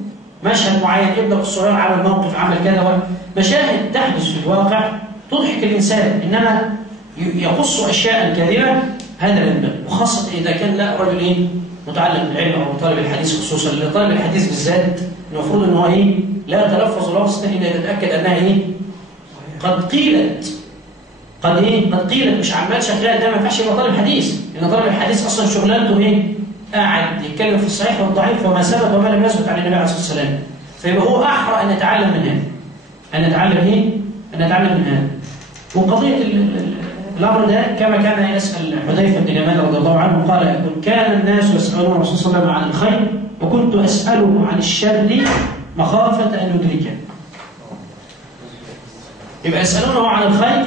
مشهد معين ابنك الصغير عمل موقف عمل كذا، مشاهد تحدث في الواقع تضحك الإنسان، إنما يقص أشياء كاذبة هذا لا ينبغي. وخاصة إذا كان لا رجل إيه متعلم بالعلم أو طالب الحديث، خصوصا لطالب الحديث بالذات المفروض إن هو إيه لا يتلفظ لفظة إلا يتأكد أنها إيه قد قيلت. قد قيلت، مش عمال شغال. ده ما ينفعش يبقى طالب حديث، لأن طالب الحديث أصلا شغلانته إيه؟ قاعد يتكلم في الصحيح والضعيف وما ثبت وما لم يثبت عن النبي عليه الصلاة والسلام. فيبقى هو أحرى أن يتعلم من هذا، أن نتعلم إيه؟ أن نتعلم من هذا. وقضية الأمر ده كما كان يسأل حذيفة بن اليمان رضي الله عنه، قال كان الناس يسألون الرسول صلى الله عليه وسلم عن الخير وكنت أسأله عن الشر مخافة أن يدركه. يبقى يسألونه عن الخير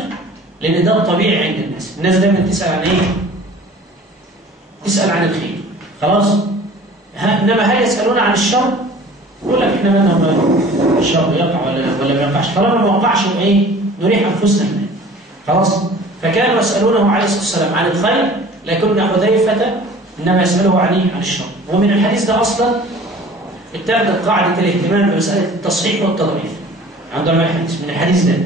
لأن ده طبيعي عند الناس. الناس دايما تسأل عن إيه؟ تسأل عن الخير خلاص. إنما هل يسألون عن الشر؟ يقول لك إحنا مالنا الشر يقع ولا ما يقعش، طالما ما وقعش إيه نريح أنفسنا منه خلاص. فكانوا يسألونه عليه الصلاة والسلام عن الخير، لكن حذيفة إنما يسأله عن الشر. ومن الحديث ده أصلا اتخذت قاعدة الاهتمام بمسألة التصحيح والتضعيف عند علماء الحديث من الحديث ده.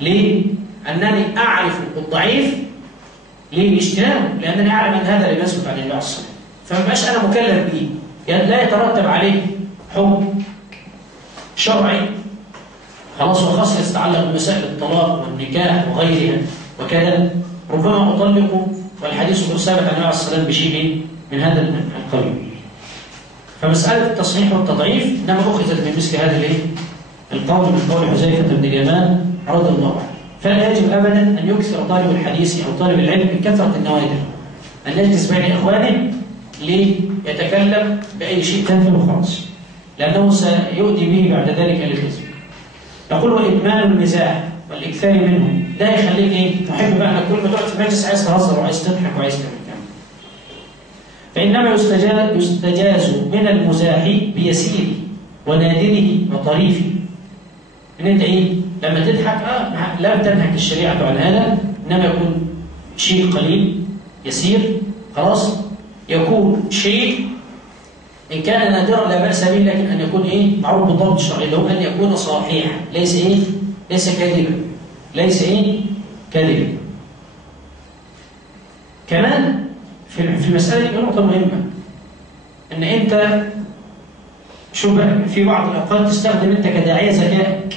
ليه؟ أنني أعرف الضعيف لاجتنابه، لأنني أعلم أن هذا لم يثبت عن النبي عليه الصلاة والسلام، فما بقاش أنا مكلف به، يعني لا يترتب عليه حكم شرعي خلاص، وخاصة يتعلق بمسائل الطلاق والنكاح وغيرها وكذا. ربما أطلق والحديث غير ثابت عن النبي عليه الصلاة والسلام بشيء من هذا القبيل. فمسألة التصحيح والتضعيف إنما أخذت من مثل هذا القول من قول حذيفة بن اليمان رضي الله عنه. فلا يجب أبدا أن يكثر طالب الحديث أو طالب العلم من كثرة النوادر، أن يجلس بين إخوانه ليتكلم بأي شيء تافه وخلاص، لأنه سيؤدي به بعد ذلك للكذب. يقول وإدمان المزاح والإكثار منه، ده يخليك إيه؟ تحب بقى أنك كل ما تقعد في مجلس عايز تهزر وعايز تضحك وعايز تعمل كذا. فإنما يستجاز من المزاح بيسير ونادره وطريفه. ان انت ايه لما تضحك لم تنهك الشريعه عن هذا، انما يكون شيء قليل يسير خلاص، يكون شيء ان كان نادرا لا باس به، لكن ان يكون ايه معروف بالضبط الشرعي، اللي هو ان يكون صحيحا، ليس ايه ليس كاذبا، ليس ايه كاذبا. كمان في المساله دي نقطه مهمه، ان انت شوف في بعض الاوقات تستخدم انت كداعيه ذكائك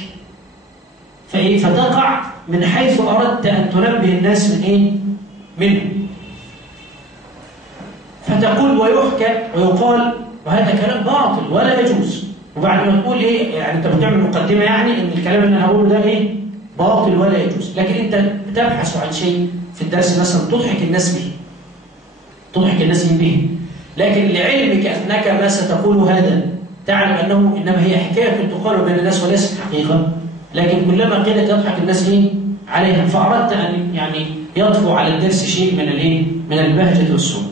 فايه فتقع من حيث اردت ان تنبه الناس من ايه منه، فتقول ويحكى ويقال وهذا كلام باطل ولا يجوز، وبعد ما تقول ايه يعني انت بتعمل مقدمه يعني ان الكلام اللي انا هقوله ده ايه باطل ولا يجوز، لكن انت بتبحث عن شيء في الدرس مثلا تضحك الناس به، تضحك الناس به، لكن لعلمك انك ما ستقول هذا تعلم انه انما هي حكايه تقال بين الناس وليست حقيقه، لكن كلما قيلت يضحك الناس ايه عليها، فاردت ان يعني يطفو على الدرس شيء من الايه من البهجه والسرور،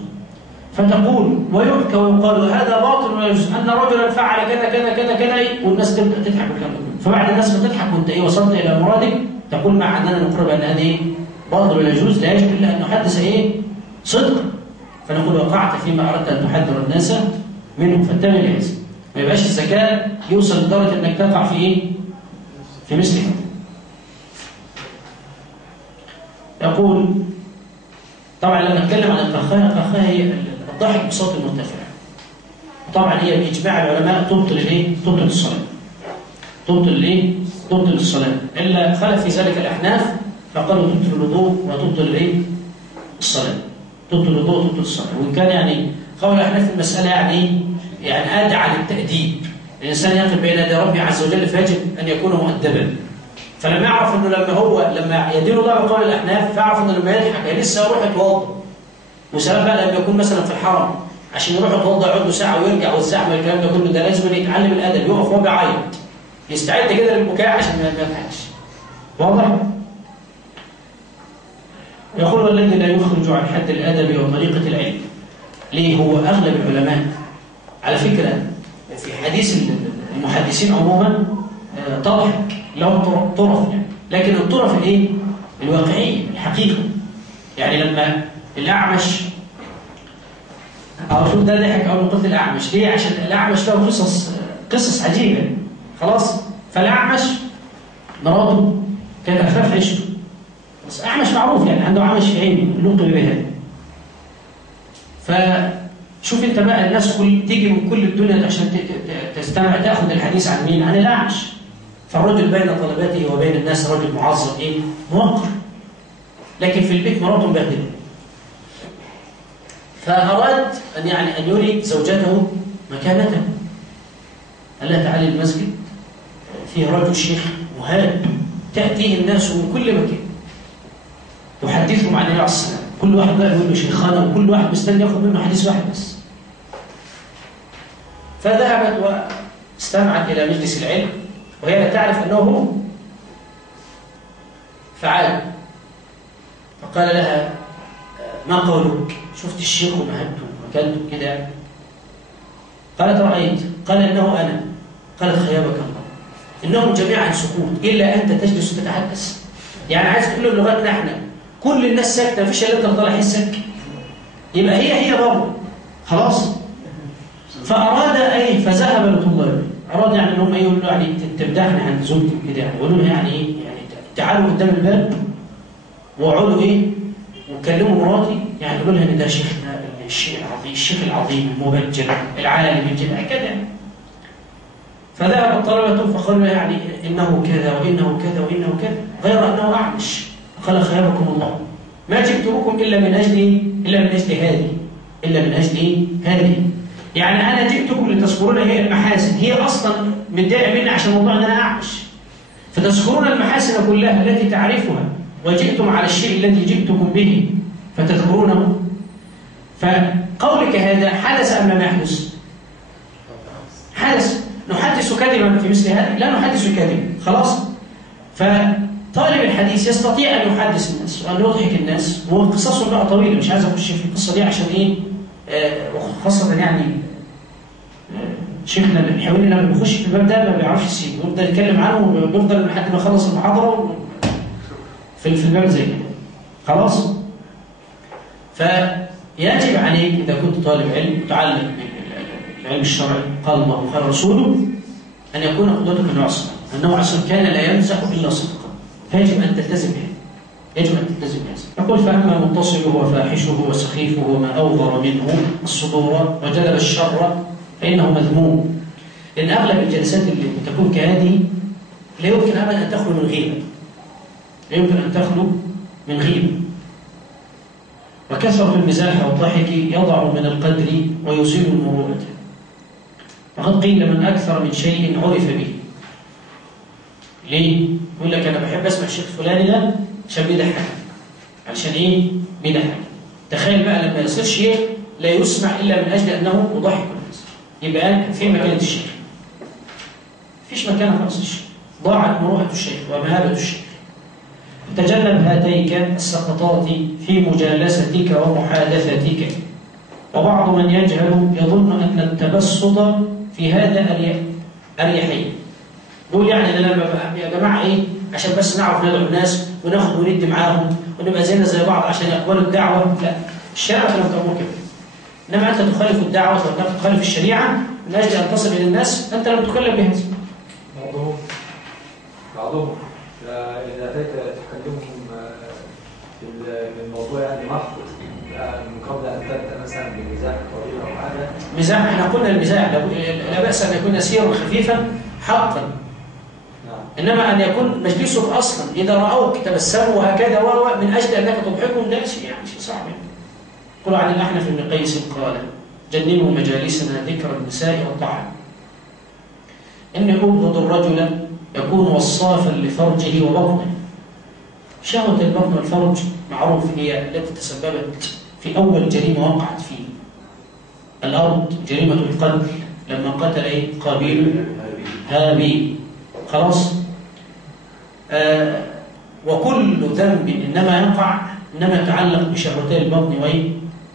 فتقول ويحكى ويقال هذا باطل ولا يجوز ان رجلا فعل كذا كذا كذا كذا، والناس تبدا تضحك والكلام ده، فبعد الناس ما تضحك وانت ايه وصلت الى مرادك تقول مع اننا نقر ان هذا ايه باطل ولا يجوز، لا يجب الا ان نحدث ايه صدق، فنقول وقعت فيما اردت ان تحذر الناس منه، فانتبه لهذا، ما يبقاش الذكاء يوصل لدرجه انك تقع في ايه في مثل هذا. يقول طبعا لما نتكلم عن القهقهه هي الضحك بصوت مرتفع، طبعا هي باجماع العلماء تبطل الايه تبطل الصلاه، تبطل الايه تبطل الصلاه، الا خلف في ذلك الاحناف فقالوا تبطل الوضوء وتبطل الايه الصلاه، تبطل الوضوء وتبطل الصلاه، وان كان يعني قول الاحناف في المساله يعني ادعى للتاديب، الانسان يقف بين يدي ربه عز وجل فيجب ان يكون مؤدبا، فلما يعرف انه لما يدين الله بقول الاحناف فيعرف انه لما يضحك لسه يروح يتوضا، وسلام بقى لما يكون مثلا في الحرم عشان يروح يتوضا يقعد له ساعه ويرجع والزحمه الكلام ده كله، ده لازم يتعلم الادب، يقف وهو بيعيط يستعد كده للبكاء عشان ما يضحكش. واضح؟ يقول والذي لا يخرج عن حد الادب وطريقه العلم. ليه؟ هو اغلب العلماء على فكره في حديث المحدثين عموما تضحك لهم طرف يعني، لكن الطرف الايه الواقعيه الحقيقه، يعني لما الاعمش الرسول ده ضحك اول ما قلت الاعمش، ليه؟ عشان الاعمش له قصص عجيبه خلاص، فالاعمش مراته كانت اخاف عيشته، بس اعمش معروف يعني عنده عمش في عينه لقب بها، فشوف انت بقى الناس تيجي من كل الدنيا عشان تستمع تاخذ الحديث عن مين؟ عن الاعمش، فالرجل بين طلباته وبين الناس رجل معظم موقر، لكن في البيت مراته مبهدله، فأراد أن يري زوجته مكانته، قال لها تعالي المسجد فيه رجل شيخ مهاب تأتيه الناس من كل مكان يحدثهم عن النبي عليه الصلاة والسلام، كل واحد بقى يقول له شيخنا وكل واحد مستني ياخذ منه حديث واحد بس. فذهبت واستمعت إلى مجلس العلم وهي لا تعرف أنه هو، فعاد فقال لها ما قولك؟ شفت الشيخ ومهبته ومكانته كده؟ قالت رأيت، قال إنه أنا، قالت خيابك الله، إنهم جميعا سكوت إلا أنت تجلس وتتحدث، يعني عايز تقول له لغتنا احنا كل الناس ساكتة مفيش إلا أنت طالع حسك، يبقى هي برضه خلاص. فأراد فذهب لطلابه، أراد يعني إن هم يقولوا له يعني تمدحنا عن زوجتي كده، يعني يقولوا له يعني تعالوا قدام الباب واقعدوا وكلموا مراتي، يعني يقولوا لها ان ده شيخنا الشيخ العظيم المبجل العالم الجليل كذا. فذهب الطلبه فقالوا له يعني انه كذا وانه كذا وانه كذا، غير انه اعمش، قال خيابكم الله، ما جئتكم الا من اجل هذه، يعني انا جئتكم لتذكرون هي المحاسن، هي اصلا متضايقه مني عشان موضوع ان انا اعمش، فتذكرون المحاسن كلها التي تعرفها، وجئتم على الشيء الذي جئتكم به فتذكرونه. فقولك هذا حدث أم لم يحدث؟ حدث. نحدث كذبا في مثل هذا؟ لا نحدث كذبا خلاص. فطالب الحديث يستطيع أن يحدث الناس وأن يضحك الناس، وقصصه بقى طويلة، مش عايز أخش في القصة دي عشان وخاصة يعني شيخنا بيحاول لما بيخش في الباب ده ما بيعرفش يسيبه، بيفضل يتكلم عنه وبيفضل لحد ما يخلص المحاضره في الباب زي كده. خلاص؟ فيجب عليك اذا كنت طالب علم متعلم بالعلم الشرعي قال الله وقال رسوله ان يكون قدوتك النبي عليه الصلاه والسلام، انه اصلا كان لا يمزح الا صدقا، فيجب ان تلتزم به. يجب أن تلتزم بهذا. يقول فأما متصله وفاحشه وسخيفه وما أوغر منه الصدور وجلب الشر فإنه مذموم. لأن أغلب الجلسات اللي تكون كهذه لا يمكن أبدا أن تخلو من غيبة. لا يمكن أن تخلو من غيبة. وكثرة المزاح والضحك يضع من القدر ويزيل المروءة. وقد قيل من أكثر من شيء عرف به. ليه؟ يقول لك أنا بحب أسمع الشيخ فلاني ده عشان بيضحك. علشان إيه؟ بيضحك. تخيل بقى لما يصير شيء لا يسمع إلا من أجل أنه يضحك الناس. يبقى في مكانة الشيخ. مفيش مكانة خالص الشيخ. ضاعت مروءة الشيخ ومهابة الشيخ. تجنب هاتيك السقطات في مجالستك ومحادثتك. وبعض من يجهل يظن أن التبسط في هذا أريحية. يقول يعني لما يا جماعة إيه؟ عشان بس نعرف ندعو الناس وناخد وندي معاهم ونبقى زينا زي بعض عشان يقبلوا الدعوة. لا، الشريعة لم تأمر كده. إنما أنت تخالف الدعوة وتخالف الشريعة من أجل أن تصل إلى الناس، أنت لم تكلم بهذا. بعضهم إذا أتيت تكلمهم في الموضوع يعني محض من قبل أن تبدأ مثلا بمزاح طويل أو حاجة. مزاح، احنا قلنا المزاح لا بأس أن يكون يسيرا خفيفا حقا. إنما أن يكون مجلسك أصلا إذا رأوك تبسموا وهكذا من أجل أنك تضحكهم ده شيء يعني شيء صعب. قل عن الأحنف بن قيس قال: جنبوا مجالسنا ذكر النساء والطعام. إني أبغض الرجل يكون وصافا لفرجه وبطنه. شهوة البطن والفرج معروف هي التي تسببت في أول جريمة وقعت في الأرض، جريمة القتل لما قتل قابيل هابيل. خلاص؟ وكل ذنب إنما يتعلق بشهوتي البطن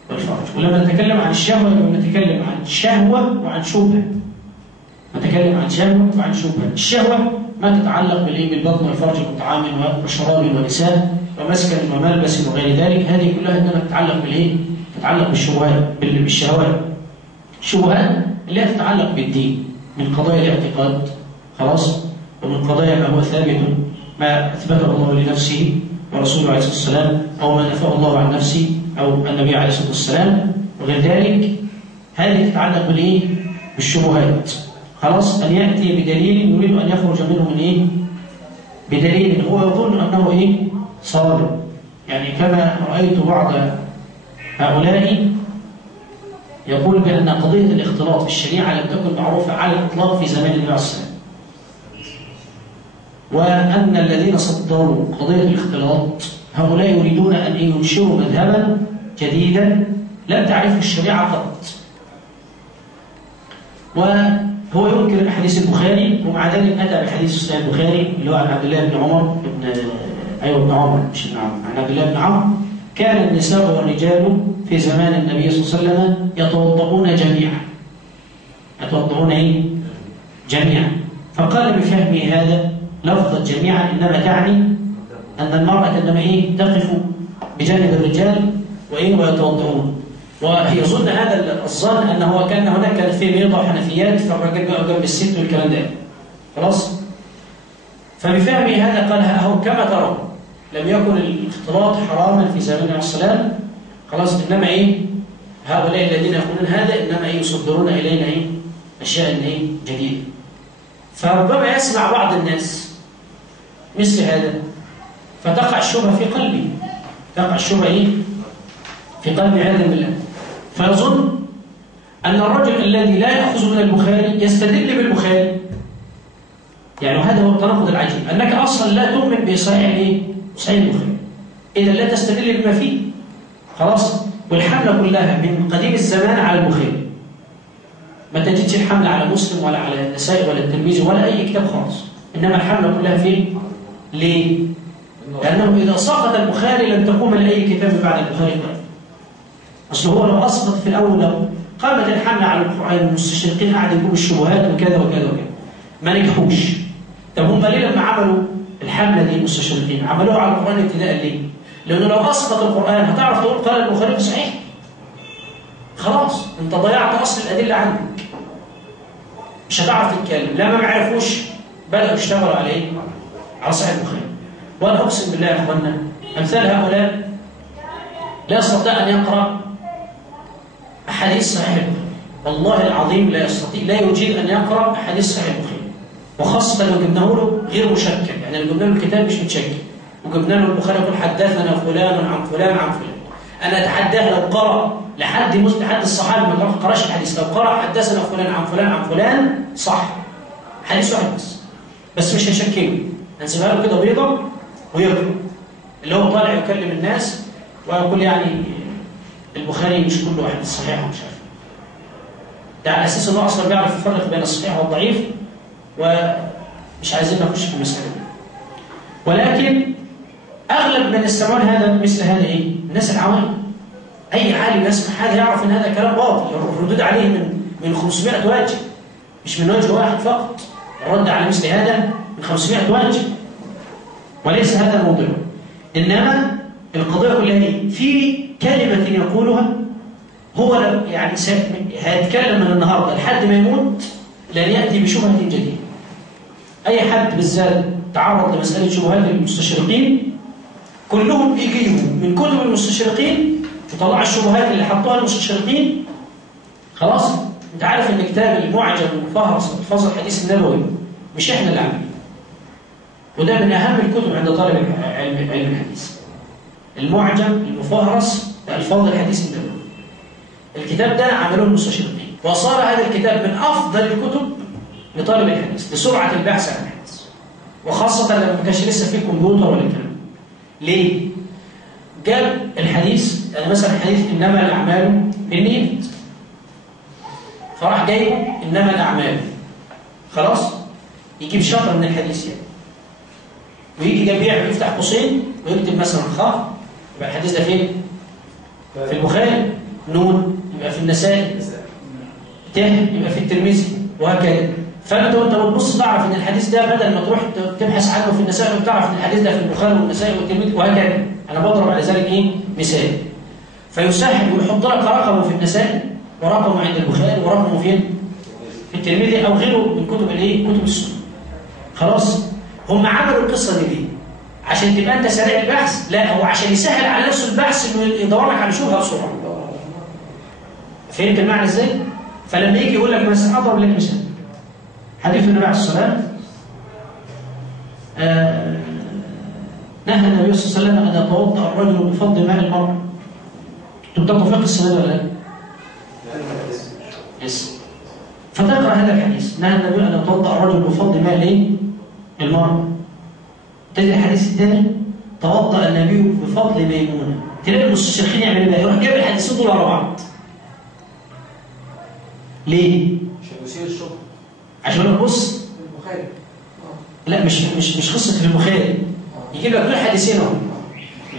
والفرج. ولما نتكلم عن الشهوة نتكلم عن شهوة وعن شبهة. نتكلم عن شهوة وعن شبهة. الشهوة ما تتعلق بالبطن والفرج كطعام وشراب ونساء ومسكن وملبس وغير ذلك، هذه كلها إنما تتعلق بالإيه؟ تتعلق بالشهوات. الشبهات اللي هي تتعلق بالدين من قضايا الاعتقاد، خلاص؟ ومن قضايا ما هو ثابت، ما أثبته الله لنفسه ورسوله عليه الصلاة والسلام، أو ما نفاه الله عن نفسه أو النبي عليه الصلاة والسلام وغير ذلك. هذه تتعلق بالإيه؟ بالشبهات. خلاص؟ أن يأتي بدليل يريد أن يخرج منه من إيه؟ بدليل هو يظن أنه صادق. يعني كما رأيت بعض هؤلاء يقول بأن قضية الاختلاط في الشريعة لم تكن معروفة على الإطلاق في زمان النبي عليه الصلاة والسلام، وأن الذين صدروا قضية الاختلاط هؤلاء يريدون أن ينشروا مذهبا جديدا لم تعرفه الشريعة قط. وهو ينكر حديث البخاري ومع ذلك أتى بحديث صحيح البخاري اللي هو عن عبد الله بن عمر بن عمر مش بن عمر، عن عبد الله بن عمر: كان النساء والرجال في زمان النبي صلى الله عليه وسلم يتوضؤون جميعا. يتوضؤون جميعا. فقال بفهم هذا لفظة جميعا إنما تعني أن المرأة إنما تقف بجانب الرجال ويتوضؤون. ويظن هذا الظن أن هو كان هناك كان في بيضة وحنفيات فالرجال بقى جنب الست والكلام ده. خلاص؟ فبفهم هذا قال: أهو كما ترون لم يكن الاختلاط حراما في زمان النبي صلى الله عليه وسلم. خلاص؟ إنما هؤلاء الذين يقولون هذا إنما يصدرون إلينا أشياء جديدة. فربما يسمع بعض الناس مثل هذا فتقع الشبهة في قلبي، تقع الشبهة في قلبي عياذا بالله، فيظن أن الرجل الذي لا يأخذ من البخاري يستدل بالبخاري. يعني هذا هو التناقض العجيب، أنك أصلا لا تؤمن بصحيح صحيح البخاري، إذا لا تستدل بما فيه. خلاص؟ والحملة كلها من قديم الزمان على البخاري. ما تجدش الحملة على مسلم ولا على النسائي ولا الترمذي ولا أي كتاب خالص، إنما الحملة كلها فين؟ ليه؟ لأنه إذا سقط البخاري لن تقوم لأي كتاب بعد البخاري قائم. أصل هو لو أسقط في الأول لو قامت الحملة على المستشرقين، قاعد يجيبوا الشبهات وكذا وكذا وكذا، ما نجحوش. طب هم ليه لما عملوا الحملة دي المستشرقين عملوها على القرآن ابتداء ليه؟ لأنه لو أصدق القرآن هتعرف تقول قال البخاري صحيح. خلاص أنت ضيعت أصل الأدلة عندك، مش هتعرف تتكلم. لما ما عرفوش بدأوا يشتغلوا على إيه؟ على صحيح البخاري. وأنا أقسم بالله يا إخوانا أمثال هؤلاء لا يستطيع أن يقرأ أحاديث صحيح البخاري، والله العظيم لا يستطيع، لا يجيد أن يقرأ أحاديث صحيح البخاري، وخاصة لو جبناه له غير مشكل، يعني لو جبنا له الكتاب مش متشكل وجبنا له البخاري يقول حدثنا فلان عن فلان عن فلان، أنا أتحداه لو قرأ لحد الصحابي ما قرأش الحديث، لو قرأ حدثنا فلان عن فلان عن فلان صح، حديث واحد بس مش هيشكله، هنسيبها له كده بيضة ويقرأ اللي هو طالع يكلم الناس ويقول يعني البخاري مش كله واحد صحيح ومش عارف. ده على اساس انه اصلا بيعرف يفرق بين الصحيح والضعيف، ومش عايزين نخش في المساله دي. ولكن اغلب من يستمعون هذا مثل هذا ايه؟ الناس العوام. اي عالم يسمع هذا يعرف ان هذا كلام باطل، الردود عليه من 500 وجه، مش من وجه واحد فقط. الرد على مثل هذا من 500 وجه، وليس هذا الموضوع. انما القضيه كلها في كلمه يقولها هو يعني هيتكلم من النهارده لحد ما يموت لن ياتي بشبهه جديده. اي حد بالذات تعرض لمساله شبهات المستشرقين كلهم يجيبوا من كتب المستشرقين وطلع الشبهات اللي حطوها المستشرقين. خلاص انت عارف ان كتاب المعجم المفهرس الفاظ الحديث النبوي مش احنا اللي عاملينه، وده من اهم الكتب عند طالب علم الحديث. المعجم المفهرس لألفاظ الحديث النبوي، الكتاب ده عملوه المستشرقين، وصار هذا الكتاب من افضل الكتب لطالب الحديث لسرعه البحث عن الحديث، وخاصه لما ما كانش لسه فيه كمبيوتر ولا كلام. ليه؟ جاب الحديث، يعني مثلا حديث انما الاعمال بالنيات، فراح جايبه انما الاعمال، خلاص يجيب شطر من الحديث يعني، ويجي جنبيه يفتح قوسين ويكتب مثلا خاء، يبقى الحديث ده فين؟ في البخاري. نون يبقى في النسائي، ت يبقى في الترمذي، وهكذا. فانت وانت بتبص تعرف ان الحديث ده بدل ما تروح تبحث عنه في النسائي وتعرف ان الحديث ده في البخاري والنسائي والترمذي وهكذا. انا بضرب على ذلك ايه؟ مثال. فيسهل ويحط لك رقمه في النسائي ورقمه عند البخاري ورقمه فين؟ في الترمذي او غيره من كتب الايه؟ كتب السنه. خلاص؟ هم عملوا القصه دي ليه؟ عشان تبقى انت سريع البحث؟ لا، هو عشان يسهل على نفسه البحث انه يدور لك على شبهه بسرعه. فهمت المعنى ازاي؟ فلما يجي يقول لك مثلا، اضرب لك مثال حديث النبي عليه الصلاه والسلام نهى النبي صلى الله عليه وسلم ان يتوضا الرجل بفضل ماء المرء. انتم بتقرأوا فقه السنه ولا لا؟ يس. فتقرا هذا الحديث، نهى النبي ان يتوضا الرجل بفضل ماء المرء. تجد الحديث الثاني توضا النبي بفضل ميمونه. تلاقي المستشرقين يعملوا ايه؟ يروح جايب الحديثين دول على بعض. ليه؟ عشان يثير الشبهه. عشان بص البخاري. لا مش قصه في البخاري. يجيب لك دول حديثين اهو.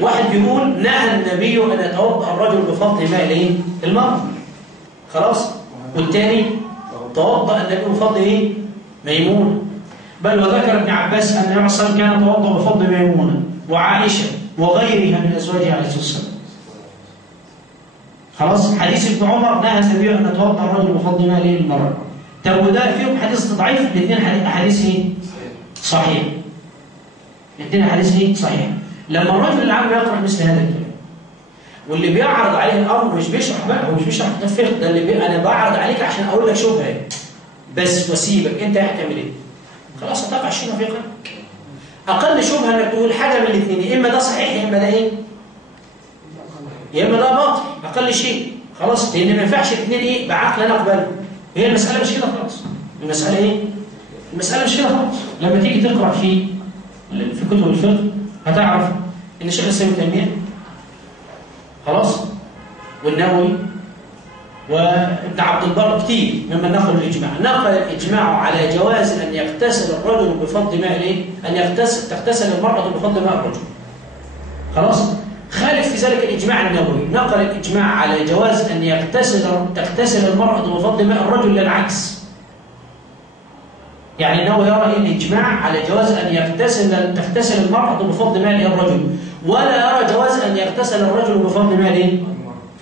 واحد بيقول نهى النبي ان يتوضا الرجل بفضل ماء المرء. خلاص؟ والثاني توضا النبي بفضل ميمونه. بل وذكر ابن عباس ان النبي صلى الله عليه وسلم كان يتوضا بفضل ميمونه وعائشه وغيرها من ازواجه عليه الصلاه والسلام. خلاص؟ حديث ابن عمر نهى النبي ان يتوضا الرجل بفضل ماء المرء. طب وده فيهم حديث ضعيف؟ الاثنين احاديث ايه؟ صحيح. الاثنين احاديث ايه؟ صحيح. لما الرجل العام يقرا مثل هذا الكلام واللي بيعرض عليه الامر مش بيشرح بقى، هو مش بيشرح كتاب فقه، ده اللي انا بعرض عليك عشان اقول لك شبهه بس واسيبك انت هتعمل ايه؟ خلاص هتقع الشبهه في قلبك. اقل شبهه انك تقول حاجه من الاثنين، يا اما ده صحيح يا اما ده ايه؟ يا اما ده باطل، اقل شيء. خلاص؟ لان ما ينفعش الاثنين ايه؟ بعقل انا اقبله. هي المساله مش كده خالص. المساله ايه؟ المساله مش كده خالص. لما تيجي تقرا في كتب الفقه هتعرف ان شيخ الاسلام ابن تيميه خلاص والنووي وابن عبد البر كتير ممن نقل الاجماع، نقل الاجماع على جواز ان يغتسل الرجل بفضل ماء الايه؟ ان تغتسل المراه بفضل ماء الرجل. خلاص؟ خالف في ذلك الإجماع النووي، نقل الإجماع على جواز أن تغتسل المرأة بفضل ماء الرجل لا العكس. يعني النووي يرى الإجماع على جواز أن تغتسل المرأة بفضل ماء الرجل، ولا يرى جواز أن يغتسل الرجل بفضل ماء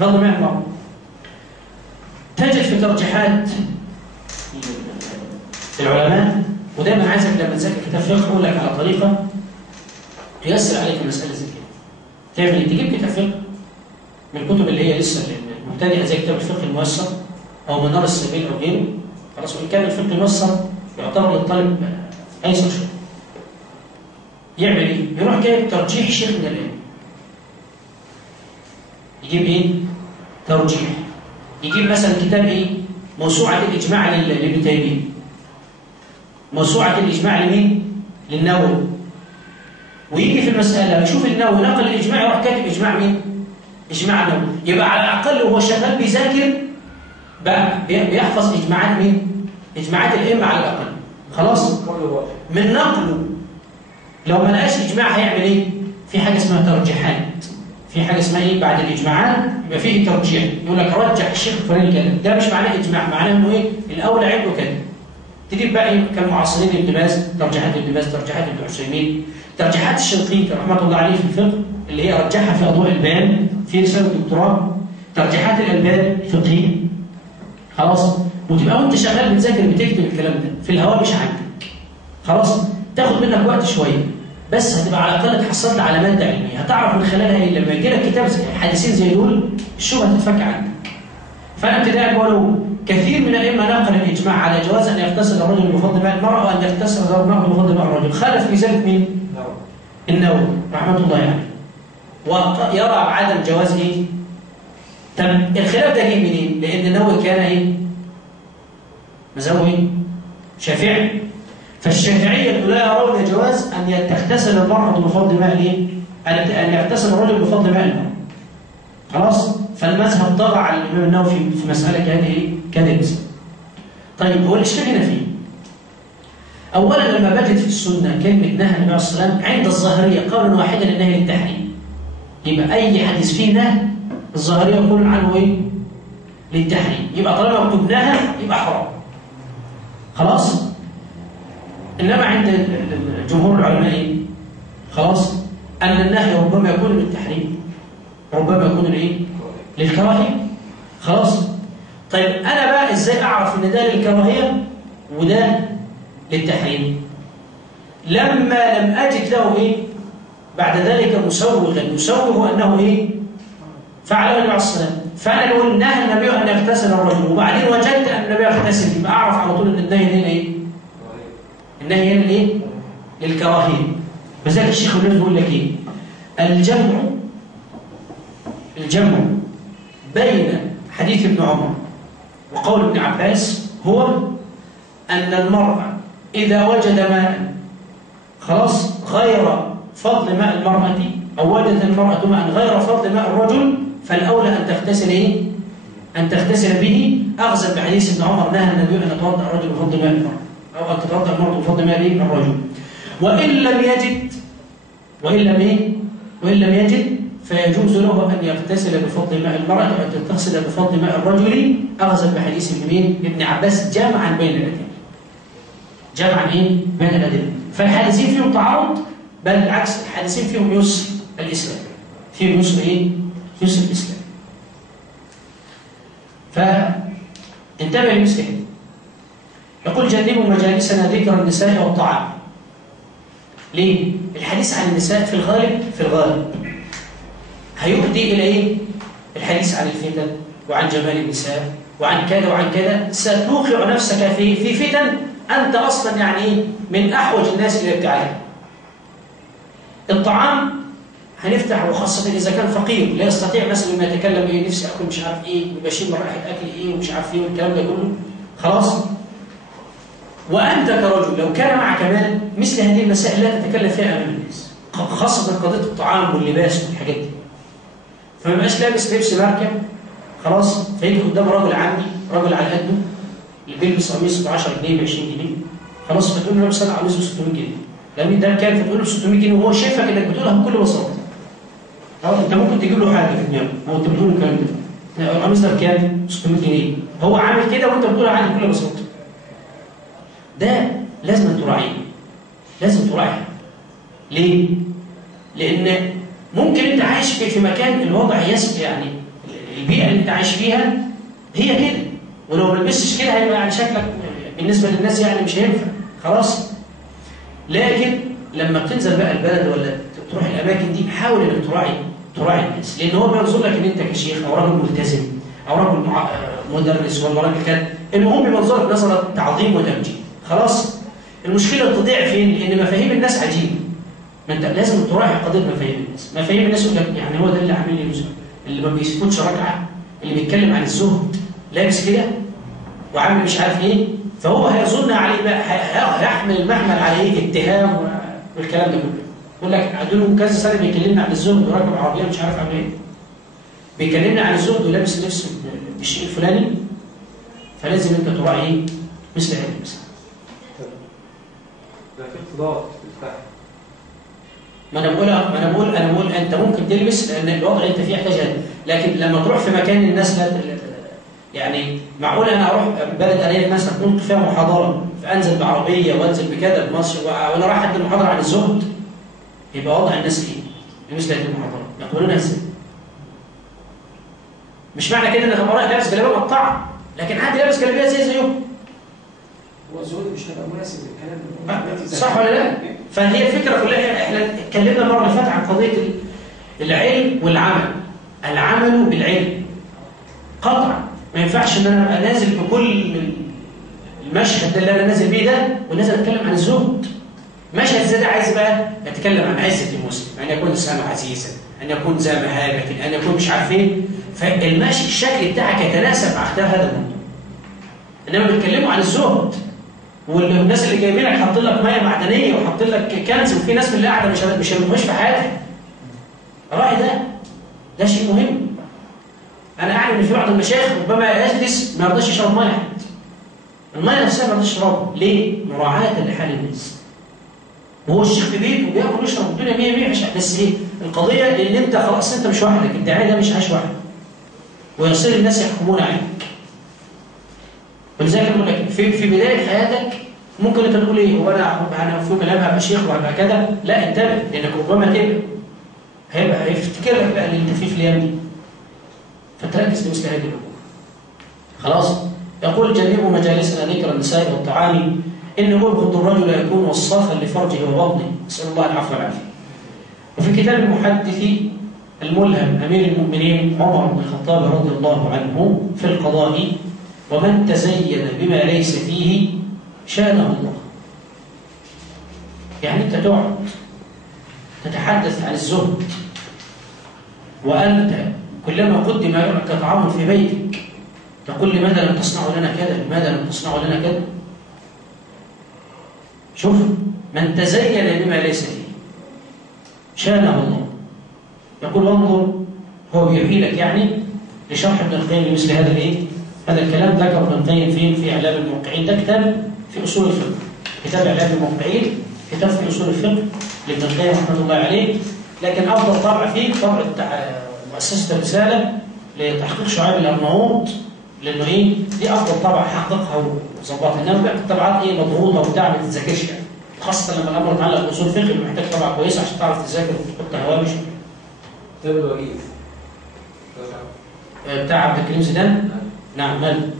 بفضل ماء المرأة. تجد في ترجيحات العلماء، ودايما عايزك لما تذاكر كتاب فقه اقول لك على طريقه تيسر عليك المساله زي كده. تعمل تجيب كتاب فقه من الكتب اللي هي لسه المبتدئه زي كتاب الفقه الميسر او منار السبيل او غيره، خلاص. وان كان الفقه الميسر يعتبر للطالب ايسر شويه. يعمل ايه؟ يروح جايب ترجيح شيخ من العلم. يجيب ايه؟ ترجيح. يجيب مثلا كتاب ايه؟ موسوعه الاجماع لابن تيميه. موسوعة الإجماع لمين؟ للنووي. ويجي في المسألة يشوف النووي نقل الإجماع يروح كاتب إجماع مين؟ إجماع النووي. يبقى على الأقل وهو شغال بيذاكر بقى بيحفظ إجماعات مين؟ إجماعات الأئمة على الأقل. خلاص؟ من نقله لو ما لقاش إجماع هيعمل إيه؟ في حاجة اسمها ترجيحات. في حاجة اسمها إيه؟ بعد الإجماعات يبقى فيه ترجيح. يقول لك رجح الشيخ الفلاني كده. ده مش معناه إجماع، معناه إنه إيه؟ الأولى عنده كده. تجيب بقى ايه كالمعاصرين ابن باز، ترجيحات ابن باز، ترجيحات ابن عثيمين، ترجيحات الشنقيطي رحمه الله عليه في الفقه اللي هي رجحها في اضواء البيان في رساله الدكتوراه، ترجيحات الالبان فقهيه. خلاص؟ وتبقى وانت شغال بتذاكر بتكتب الكلام ده في الهواء مش عندك. خلاص؟ تاخد منك وقت شويه بس هتبقى على الاقل تحصلت علامات علميه، هتعرف من خلالها ايه لما يجي لك كتاب حديثين زي دول الشبهه هتتفك عنك. فانا ابتدائي بقول كثير من الائمه نقل الاجماع على جواز ان يغتسل الرجل بفضل ماء المراه وان يغتسل المراه بفضل ماء الرجل. خالف في ذلك مين؟ النووي رحمه الله عليه. ويرى عدم جواز ايه؟ طب الخلاف ده جه منين؟ لان النووي كان ايه؟ مذهبه ايه؟ شافعي. فالشافعيه لا يرون جواز ان تغتسل المراه بفضل ماء الايه؟ ان يغتسل الرجل بفضل ماء المراه. خلاص؟ فالمذهب طغى على الامام النووي في مساله كان ايه؟ كان الاسلام. طيب هو الاشكال هنا فيه؟ اولا لما باتت في السنه كلمه نهى النبي عليه الصلاه والسلام عند الظاهريه قولا واحدا النهي للتحريم. يبقى اي حديث فيه نهي الظاهريه يقول عنه ايه؟ للتحريم. يبقى طالما مكتوب نهى يبقى حرام. خلاص؟ انما عند جمهور العلماء ايه؟ خلاص؟ ان النهي ربما يكون للتحريم ربما يكون لايه؟ للكراهيه. خلاص؟ طيب انا بقى ازاي اعرف ان ده للكراهيه وده للتحريم؟ لما لم اجد له ايه؟ بعد ذلك مسوغا يسوغ انه ايه؟ فعله النبي عليه الصلاه والسلام. فانا بقول نهى النبي ان يغتسل الرجل وبعدين وجدت ان النبي يغتسل، يبقى اعرف على طول ان النهي هنا ايه؟ النهي هنا ايه؟ للكراهيه. بذلك الشيخ النبي بيقول لك ايه؟ الجمع بين حديث ابن عمر وقول ابن عباس هو أن المرأة إذا وجد ماء خلاص غير فضل ماء المرأة أو وجدت المرأة ماء غير فضل ماء الرجل فالأولى أن تغتسل إيه؟ أن تغتسل به أخذا بحديث ابن عمر نهى النبي أن يتوضأ الرجل بفضل ماء المرأة أو أن تتوضأ المرأة بفضل ماء الرجل. وإن لم يجد فيجوز له أن يغتسل بفضل ماء المرأة وأن تغتسل بفضل ماء الرجل أخذا بحديث ابن عباس جامعا بين الأدلة. جامعا إيه؟ بين الأدلة. فالحديثين فيهم تعارض، بل بالعكس الحديثين فيهم يسر الإسلام. فيهم يسر إيه؟ يسر الإسلام. فانتبه لمثل هذا. يقول جنبوا مجالسنا ذكر النساء والطعام. ليه؟ الحديث عن النساء في الغالب هيؤدي إلى إيه؟ الحديث عن الفتن وعن جمال النساء وعن كذا وعن كذا. ستوقع نفسك في فتن أنت أصلا يعني من أحوج الناس إلى ابتعادها. الطعام هنفتح وخاصة إذا كان فقير لا يستطيع مثلا ما يتكلم إيه نفسي أكل مش عارف إيه وبشيل رائحة أكل إيه ومش عارف إيه والكلام ده كله. خلاص؟ وأنت كرجل لو كان معك مال مثل هذه المسائل لا تتكلم فيها أمام الناس، خاصة قضية الطعام واللباس والحاجات دي. فما يبقاش لابس لبس مركب خلاص فيجي قدام رجل عندي رجل على قده بيلبس قميص ب 10 جنيه ب 20 جنيه خلاص فتقول له لابس انا قميص ب 600 جنيه لان ده كان فتقول له ب 600 جنيه وهو شايفك انك بتقولها بكل بساطه. انت ممكن تجيب له حاجه في دماغه، هو انت بتقول الكلام ده القميص ده بكام؟ 600 جنيه، هو عامل كده وانت بتقول عادي بكل بساطه. ده لازم تراعيه، لازم تراعيه. ليه؟ لان ممكن انت عايش في مكان الوضع يعني البيئه اللي انت عايش فيها هي كده، ولو ما لبستش كده هيبقى يعني شكلك بالنسبه للناس يعني مش هينفع خلاص. لكن لما بتنزل بقى البلد ولا تروح الاماكن دي حاول انك تراعي الناس، لان هو بينظر لك ان انت كشيخ او راجل ملتزم او راجل مدرس ولا راجل كده، المهم بينظرك نظره تعظيم وتمجيد خلاص. المشكله تضيع فين؟ لان مفاهيم الناس عجيبه. ما انت لازم تراعي قضيه مفاهيم الناس. مفاهيم الناس يقول لك يعني هو ده اللي عامل لي مزهد، اللي ما بيسكتش ركعه، اللي بيتكلم عن الزهد لابس كده وعامل مش عارف ايه، فهو هيظن عليه بقى، هيحمل المحمل عليه اتهام والكلام ده كله. يقول لك عندهم كذا سنه بيكلمنا عن الزهد وراكب عربيه مش عارف عامل ايه، بيكلمنا عن الزهد ولابس لبس بالشيء الفلاني، فلازم انت تراعي مثل هذه المسألة. ده في اختلاط بالفهم. ما انا بقول انت ممكن تلبس لان الوضع اللي انت فيه يحتاج هذا، لكن لما تروح في مكان الناس لا يعني معقول انا اروح بلد الاقي الناس هتكون فيها محاضره فانزل بعربيه وانزل بكذا بمصر وانا رايح ادي محاضره عن الزهد، يبقى وضع الناس ايه؟ مثل هذه المحاضره يقولونها ازاي؟ مش معنى كده انك ابقى رايح لابس جلابيه مقطعه، لكن عادي لابس جلابيه زيهم. هو الزهد مش هيبقى مناسب للكلام صح ولا لا؟ فهي الفكره كلها، احنا اتكلمنا المره اللي فاتت عن قضيه العلم والعمل. العمل بالعلم قطعا، ما ينفعش ان انا ابقى نازل بكل المشهد اللي انا نازل بيه ده ونازل اتكلم عن الزهد. مشهد زي ده عايز بقى اتكلم عن عزه المسلم، ان يكون الاسلام عزيزا، ان يكون ذا مهابه، ان يكون مش عارف ايه، فالماشي الشكل بتاعك يتناسب مع اختيار هذا الموضوع. انما بيتكلموا عن الزهد والناس اللي جايبينك حاطين لك ميه معدنيه وحاطين لك كنز، وفي ناس من اللي قاعده مش هتخش في حياتها. راعي ده شيء مهم. انا اعلم ان في بعض المشايخ ربما يجلس ما يرضاش يشرب ميه حتى. الميه نفسها ما يرضاش يشربها، ليه؟ مراعاه لحال الناس. وهو الشيخ في بيته وبياكل ويشرب الدنيا 100 بس ايه؟ القضيه ان انت خلاص انت مش وحدك، الداعيه ده مش عايش وحدك. ويصير الناس يحكمون عليك. ولذلك بقول لك في بدايه حياتك ممكن انت تقول ايه؟ هو انا في يوم من الايام هبقى شيخ وهبقى كذا، لا انتبه، لانك ربما تبقى هيفتكر لك بقى اللي انت فيه في الايام دي. فتركز لمثل هذه الامور. خلاص؟ يقول جميع مجالسنا ذكر النساء والطعام ان يبغض الرجل يكون وصافا لفرجه وبطنه، نسال الله العفو والعافيه. وفي كتاب المحدث الملهم امير المؤمنين عمر بن الخطاب رضي الله عنه في القضاء: ومن تزين بما ليس فيه شانه الله. يعني انت تقعد تتحدث عن الزهد وانت كلما قدم لك طعام في بيتك تقول لماذا لم تصنعوا لنا كذا؟ لماذا لم تصنعوا لنا كذا؟ شوف، من تزين بما ليس فيه شانه الله. يقول وانظر، هو بيحيي لك يعني لشرح ابن القيم لمثل هذا الايه؟ هذا الكلام ذكر ابن القيم في اعلام الموقعين. ده كتاب في اصول الفقه، كتاب اعلام الموقعين، كتاب في اصول الفقه لابن القيم رحمه الله عليه. لكن افضل طبع فيه طبع مؤسسه الرساله لتحقيق شعيب الارناؤوط، لانه ايه؟ دي افضل طبع حققها وظبطها. انما بقى الطبعات ايه؟ مضغوطه وبتاع ما تتذاكرش يعني، خاصه لما الامر يتعلق باصول الفقه اللي محتاج طبعه كويسه عشان تعرف تذاكر وتحط هوامش. كتاب الوجيز بتاع عبد الكريم زيدان. نعم ماله؟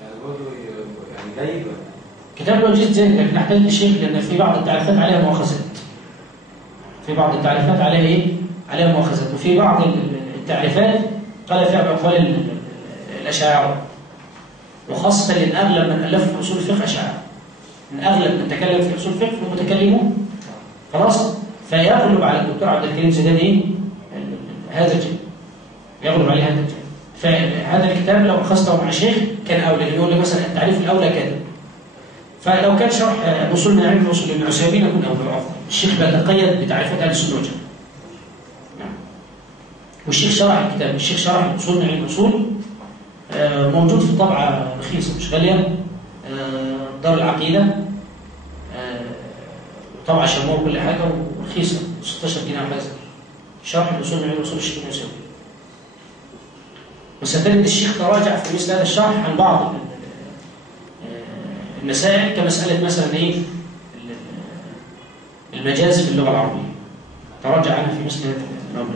يعني برضه يعني جيد ولا؟ كتاب الوجيز زين، لكن نحتاج للشيخ لان في بعض التعريفات عليها مؤاخذات. في بعض التعريفات عليها ايه؟ عليها مؤاخذات، وفي بعض التعريفات قال فيها باقوال الاشاعره، وخاصه لان اغلب من الف في اصول الفقه اشاعره. من اغلب من تكلم في اصول الفقه المتكلمون. خلاص؟ فيغلب على الدكتور عبد الكريم زيدان ايه؟ هذا الجانب. يغلب عليه هذا الجانب. فهذا الكتاب لو اخذته مع شيخ كان اولى، لانه يقول لي مثلا التعريف الاولى كذا. فلو كان شرح اصول من علم اصول ابن عثيمين يكون اولى وافضل. الشيخ بيتقيد بتعريفات اهل السنه والجماعه. والشيخ شرح الكتاب، الشيخ شرح الاصول من علم الاصول، موجود في طبعه رخيصه مش غاليه، دار العقيده، طبعه شموع كل حاجه ورخيصه 16 جنيه او حاجه. شرح الأصول من علم أصول الشيخ ابن عثيمين. وستجد الشيخ تراجع في مثل هذا الشرح عن بعض المسائل كمسألة مثلا إيه؟ المجاز في اللغة العربية، تراجع عنها في مثل هذا الأمر.